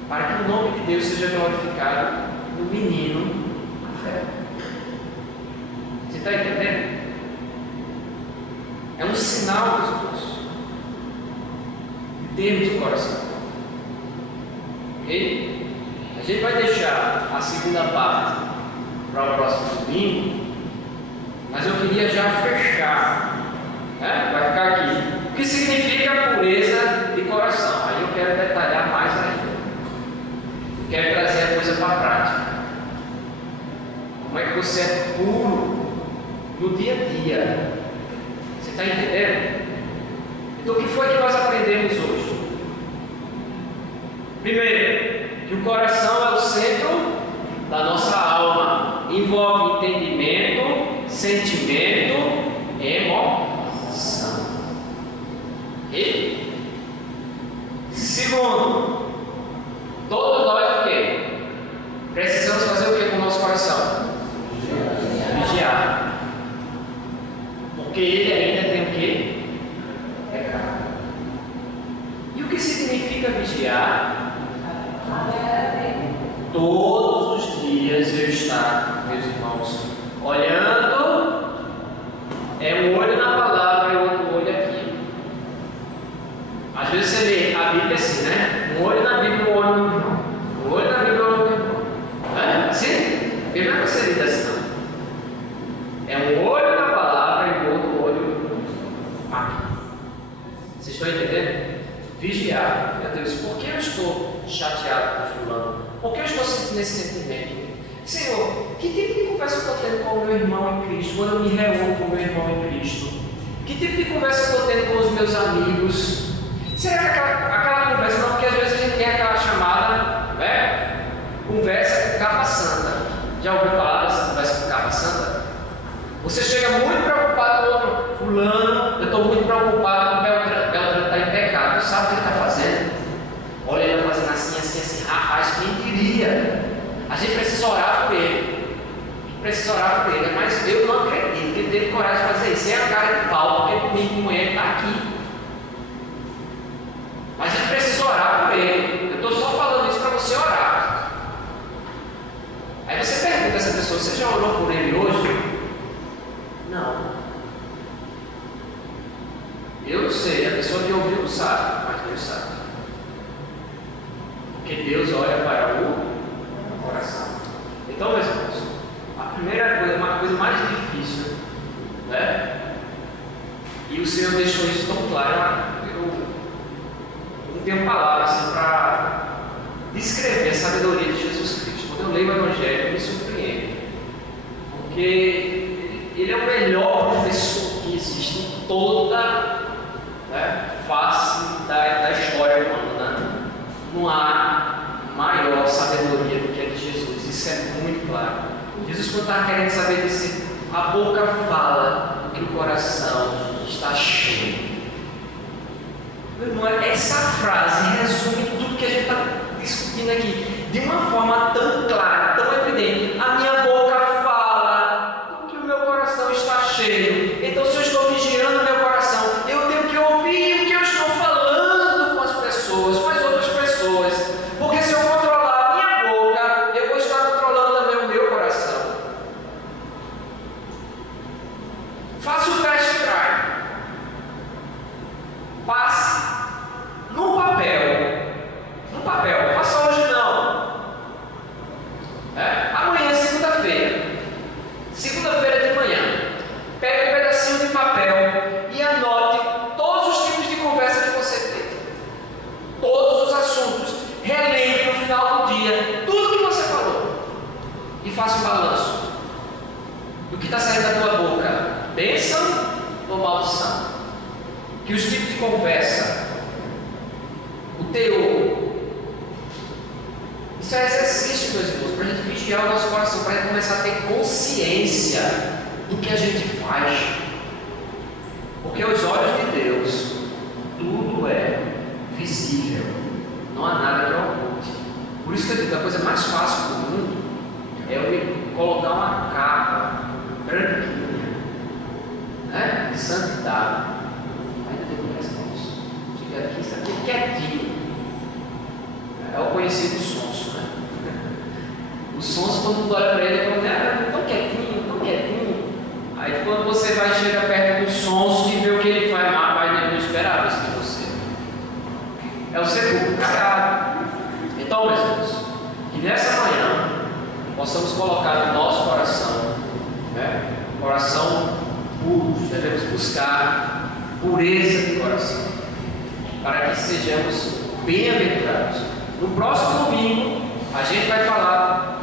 para que o nome de Deus seja glorificado no menino na fé. Você está entendendo? É um sinal, meus irmãos, de termos o coração. Ok? A gente vai deixar a segunda parte para o próximo domingo, mas eu queria já fechar, né? Vai ficar aqui. O que significa pureza de coração? Aí eu quero detalhar mais ainda. Eu quero trazer a coisa para a prática. Como é que você é puro no dia a dia? Você está entendendo? Então o que foi que nós aprendemos hoje? Primeiro, que o coração é o centro da nossa alma. Envolve entendimento, sentimento, emoção. Ok? Segundo, todos nós o quê? Precisamos fazer o que com o nosso coração? Vigiar. Porque ele ainda tem o quê? Pecado. E o que significa vigiar? Todos os dias eu estar, meus irmãos, olhando, um olho na palavra e outro olho aqui. Às vezes você lê a Bíblia assim, né? Um olho na Bíblia e um olho no irmão. Um olho na Bíblia e um olho no irmão. É? Sim? A Bíblia não é ser lida assim, não. É um olho na palavra e o outro olho aqui. Vocês estão entendendo? Vigiar. Meu Deus, por que eu estou chateado com fulano? Por que eu estou sentindo esse sentimento? Senhor, que tipo de conversa eu estou tendo com o meu irmão em Cristo, quando eu me reúno com o meu irmão em Cristo? Que tipo de conversa eu estou tendo com os meus amigos? Será que aquela conversa, não, porque às vezes a gente tem aquela chamada, né? Conversa com capa santa. Já ouviu falar dessa conversa com capa santa? Você chega muito preocupado com o outro, fulano, eu estou muito preocupado com o Beltrano está em pecado. Sabe o que ele está fazendo? Olha, ele está fazendo assim, rapaz, quem diria? A gente precisa orar por ele. Precisa orar por ele, mas eu não acredito que ele teve coragem de fazer isso. É a cara de pau, porque domingo de manhã ele está aqui. Mas a gente precisa orar por ele. Eu estou só falando isso para você orar. Aí você pergunta a essa pessoa: você já orou por ele hoje? Não. Eu não sei, a pessoa que ouviu não sabe, mas Deus sabe. Porque Deus olha para o coração. Então, meus irmãos, a primeira coisa, uma coisa mais difícil, né? E o Senhor deixou isso tão claro. Eu não tenho palavras assim, para descrever a sabedoria de Jesus Cristo. Quando eu leio o Evangelho, eu me surpreendo. Porque Ele é o melhor professor que existe em toda, né, face da história humana. Né? Não há maior sabedoria do que a de Jesus. Isso é muito claro. Jesus, quando está querendo saber disso, a boca fala que o coração está cheio. Meu irmão, essa frase resume tudo que a gente está discutindo aqui de uma forma tão clara, tão evidente. A minha boca fala que o meu coração está cheio. Então, se eu estou vigiando o meu coração, eu tenho que ouvir o que eu estou falando com as pessoas, com as outras pessoas. Porque se eu controlar a minha boca, eu vou estar controlando também o meu coração. Faça o teste drive. está saindo da tua boca? Bênção ou maldição? Que os tipos de conversa, o teor, isso é exercício, meus irmãos, para a gente vigiar o nosso coração, para a gente começar a ter consciência do que a gente faz. Porque aos olhos de Deus, tudo é visível, não há nada que oculte. Por isso que eu digo, a coisa mais fácil do mundo é eu colocar uma capa branquinha, né, de santidade. Ainda tem que resposta. Fica aqui, isso aqui quietinho. É o conhecido sonso, né? O sonso, todo mundo olha para ele e fala, tão quietinho, tão quietinho. Aí quando você vai chegar perto do sonso e vê o que ele faz, rapaz, ele não esperava isso de você. É o segundo pecado. Então, meus irmãos, que nessa manhã possamos colocar no nosso coração, né, coração puro, devemos buscar pureza de coração, para que sejamos bem-aventurados. No próximo domingo, a gente vai falar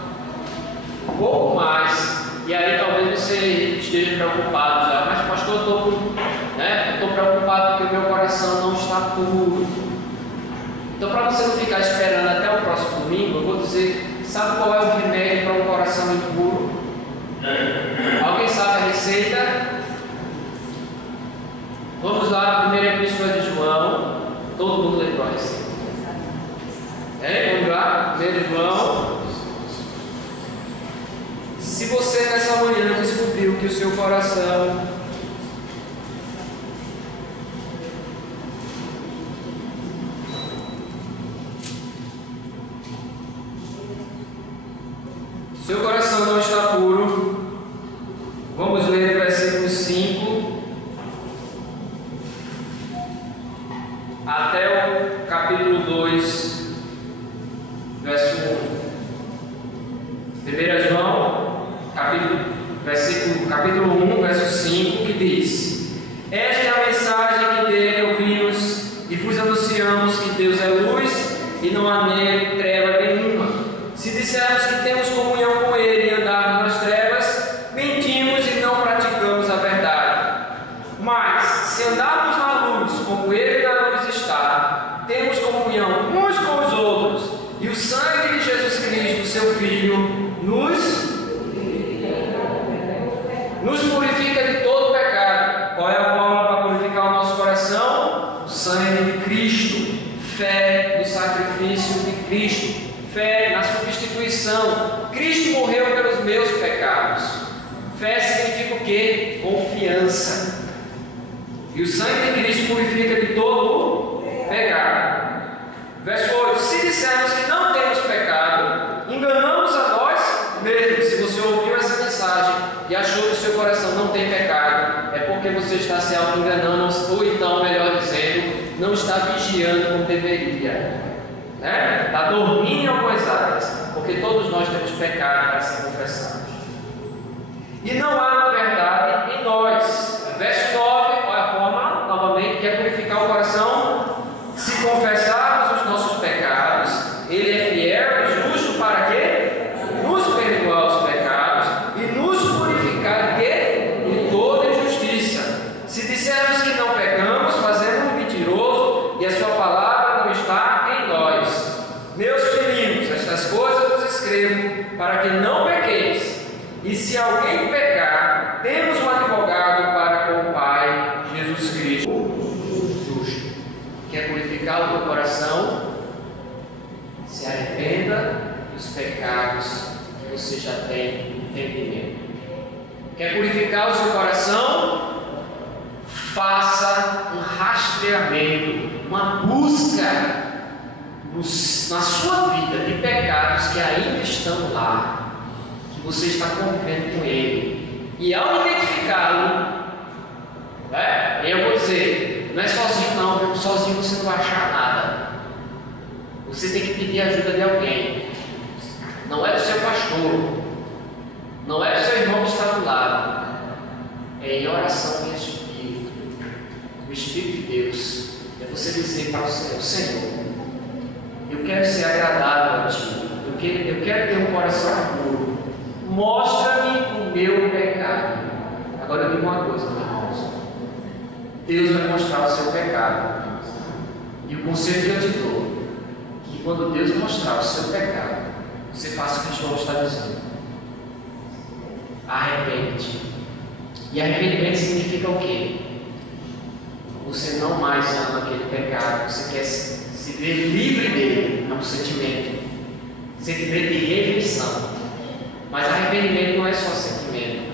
um pouco mais, e aí talvez você esteja preocupado já, mas pastor, eu estou preocupado porque o meu coração não está puro. Então, para você não ficar esperando até o próximo domingo, eu vou dizer, sabe qual é o remédio para um coração impuro? Alguém sabe a receita? Vamos lá, a primeira epístola de João. Todo mundo lembrou a receita. Vamos lá, 1 João. Se você nessa manhã descobriu que o seu coração não está puro, vamos ler o versículo 5 até o capítulo 2, verso 1. 1 João, capítulo 1, verso 5, que diz: esta é a mensagem que dele ouvimos e vos anunciamos, que Deus é luz e não há nele treva nenhuma. Se dissermos que temos comunhão com ele e andarmos nas trevas, mentimos e não praticamos a verdade. Mas, se andarmos na luz, como ele na luz está, temos comunhão uns com os outros, e o sangue de Jesus Cristo, seu Filho, nos purifica de todo pecado. Qual é a forma para purificar o nosso coração? O sangue de Cristo, fé no sacrifício de Cristo, fé na substituição. Cristo morreu pelos meus pecados. Fé significa o quê? Confiança. E o sangue de Cristo purifica de todo o pecado. Verso 8: se dissermos que não temos pecado, enganamos a nós mesmos. Se você ouviu essa mensagem e achou que o seu coração não tem pecado, é porque você está se auto-enganando, ou então, melhor dizendo, não está vigiando como deveria. Está dormindo em algumas áreas, porque todos nós temos pecado para ser confessados. E não há verdade em nós. Verso 9, olha a forma, novamente, que é purificar o coração. Se confessarmos os nossos pecados, ele é fiel e justo para quê? Nos perdoar os pecados e nos purificar de quê? De toda injustiça. Se dissermos que não pecamos, fazemos um mentiroso e a sua palavra não está em nós. Meus filhinhos, estas coisas vos escrevo para que não pequeis. E se alguém pecar, temos um advogado para com o Pai, Jesus Cristo, justo. Quer purificar o teu coração? Se arrependa dos pecados que você já tem entendimento. Quer purificar o seu coração? Faça um rastreamento, uma busca na sua vida de pecados que ainda estão lá, que você está convivendo com ele. E ao identificá-lo, eu vou dizer, não é sozinho não, porque sozinho você não vai achar nada. Você tem que pedir ajuda de alguém. Não é do seu pastor, não é do seu irmão que está do lado. É em oração em espírito. O Espírito de Deus é você dizer para o Senhor: Senhor, eu quero ser agradável a Ti, eu quero ter um coração puro. Mostra-me o meu pecado. Agora eu digo uma coisa, meus irmãos. Deus vai mostrar o seu pecado. E o conselho que eu te dou, que quando Deus mostrar o seu pecado, você faça o que João está dizendo. Arrepende. E arrependimento significa o quê? Você não mais ama aquele pecado, você quer se ver livre dele, é um sentimento de rejeição. Mas arrependimento não é só sentimento,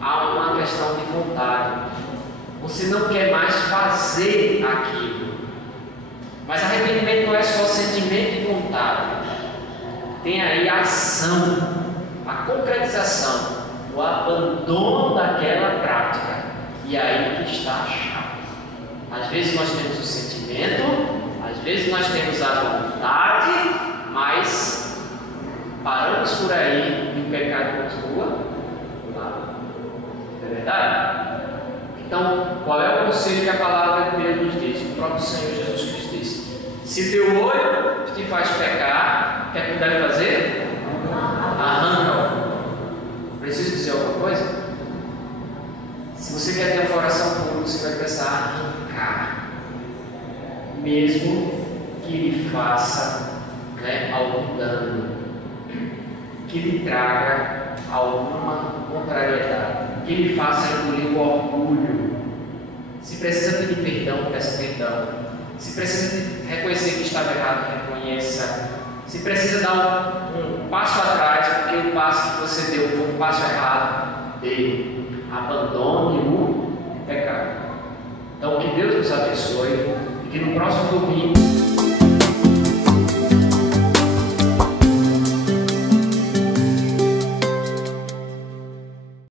há uma questão de vontade. Você não quer mais fazer aquilo. Mas arrependimento não é só sentimento e vontade, tem aí a ação, a concretização, o abandono daquela prática. E aí que está a chave. Às vezes nós temos o sentimento, às vezes nós temos a vontade, mas paramos por aí e o pecado continua lá. Não é verdade? Então, qual é o conselho que a palavra de Deus nos diz? O próprio Senhor Jesus Cristo disse: se teu olho te faz pecar, o que é que tu deve fazer? Arranca-o. Preciso dizer alguma coisa? Se você quer ter um coração puro, você vai precisar arrancar, mesmo que lhe faça algum dano, que lhe traga alguma contrariedade, que lhe faça engolir o orgulho. Se precisa pedir perdão, peça perdão. Se precisa reconhecer que estava errado, reconheça. Se precisa dar um passo atrás, porque o passo que você deu foi um passo errado, dê. Abandone o pecado. Então, que Deus nos abençoe e que no próximo domingo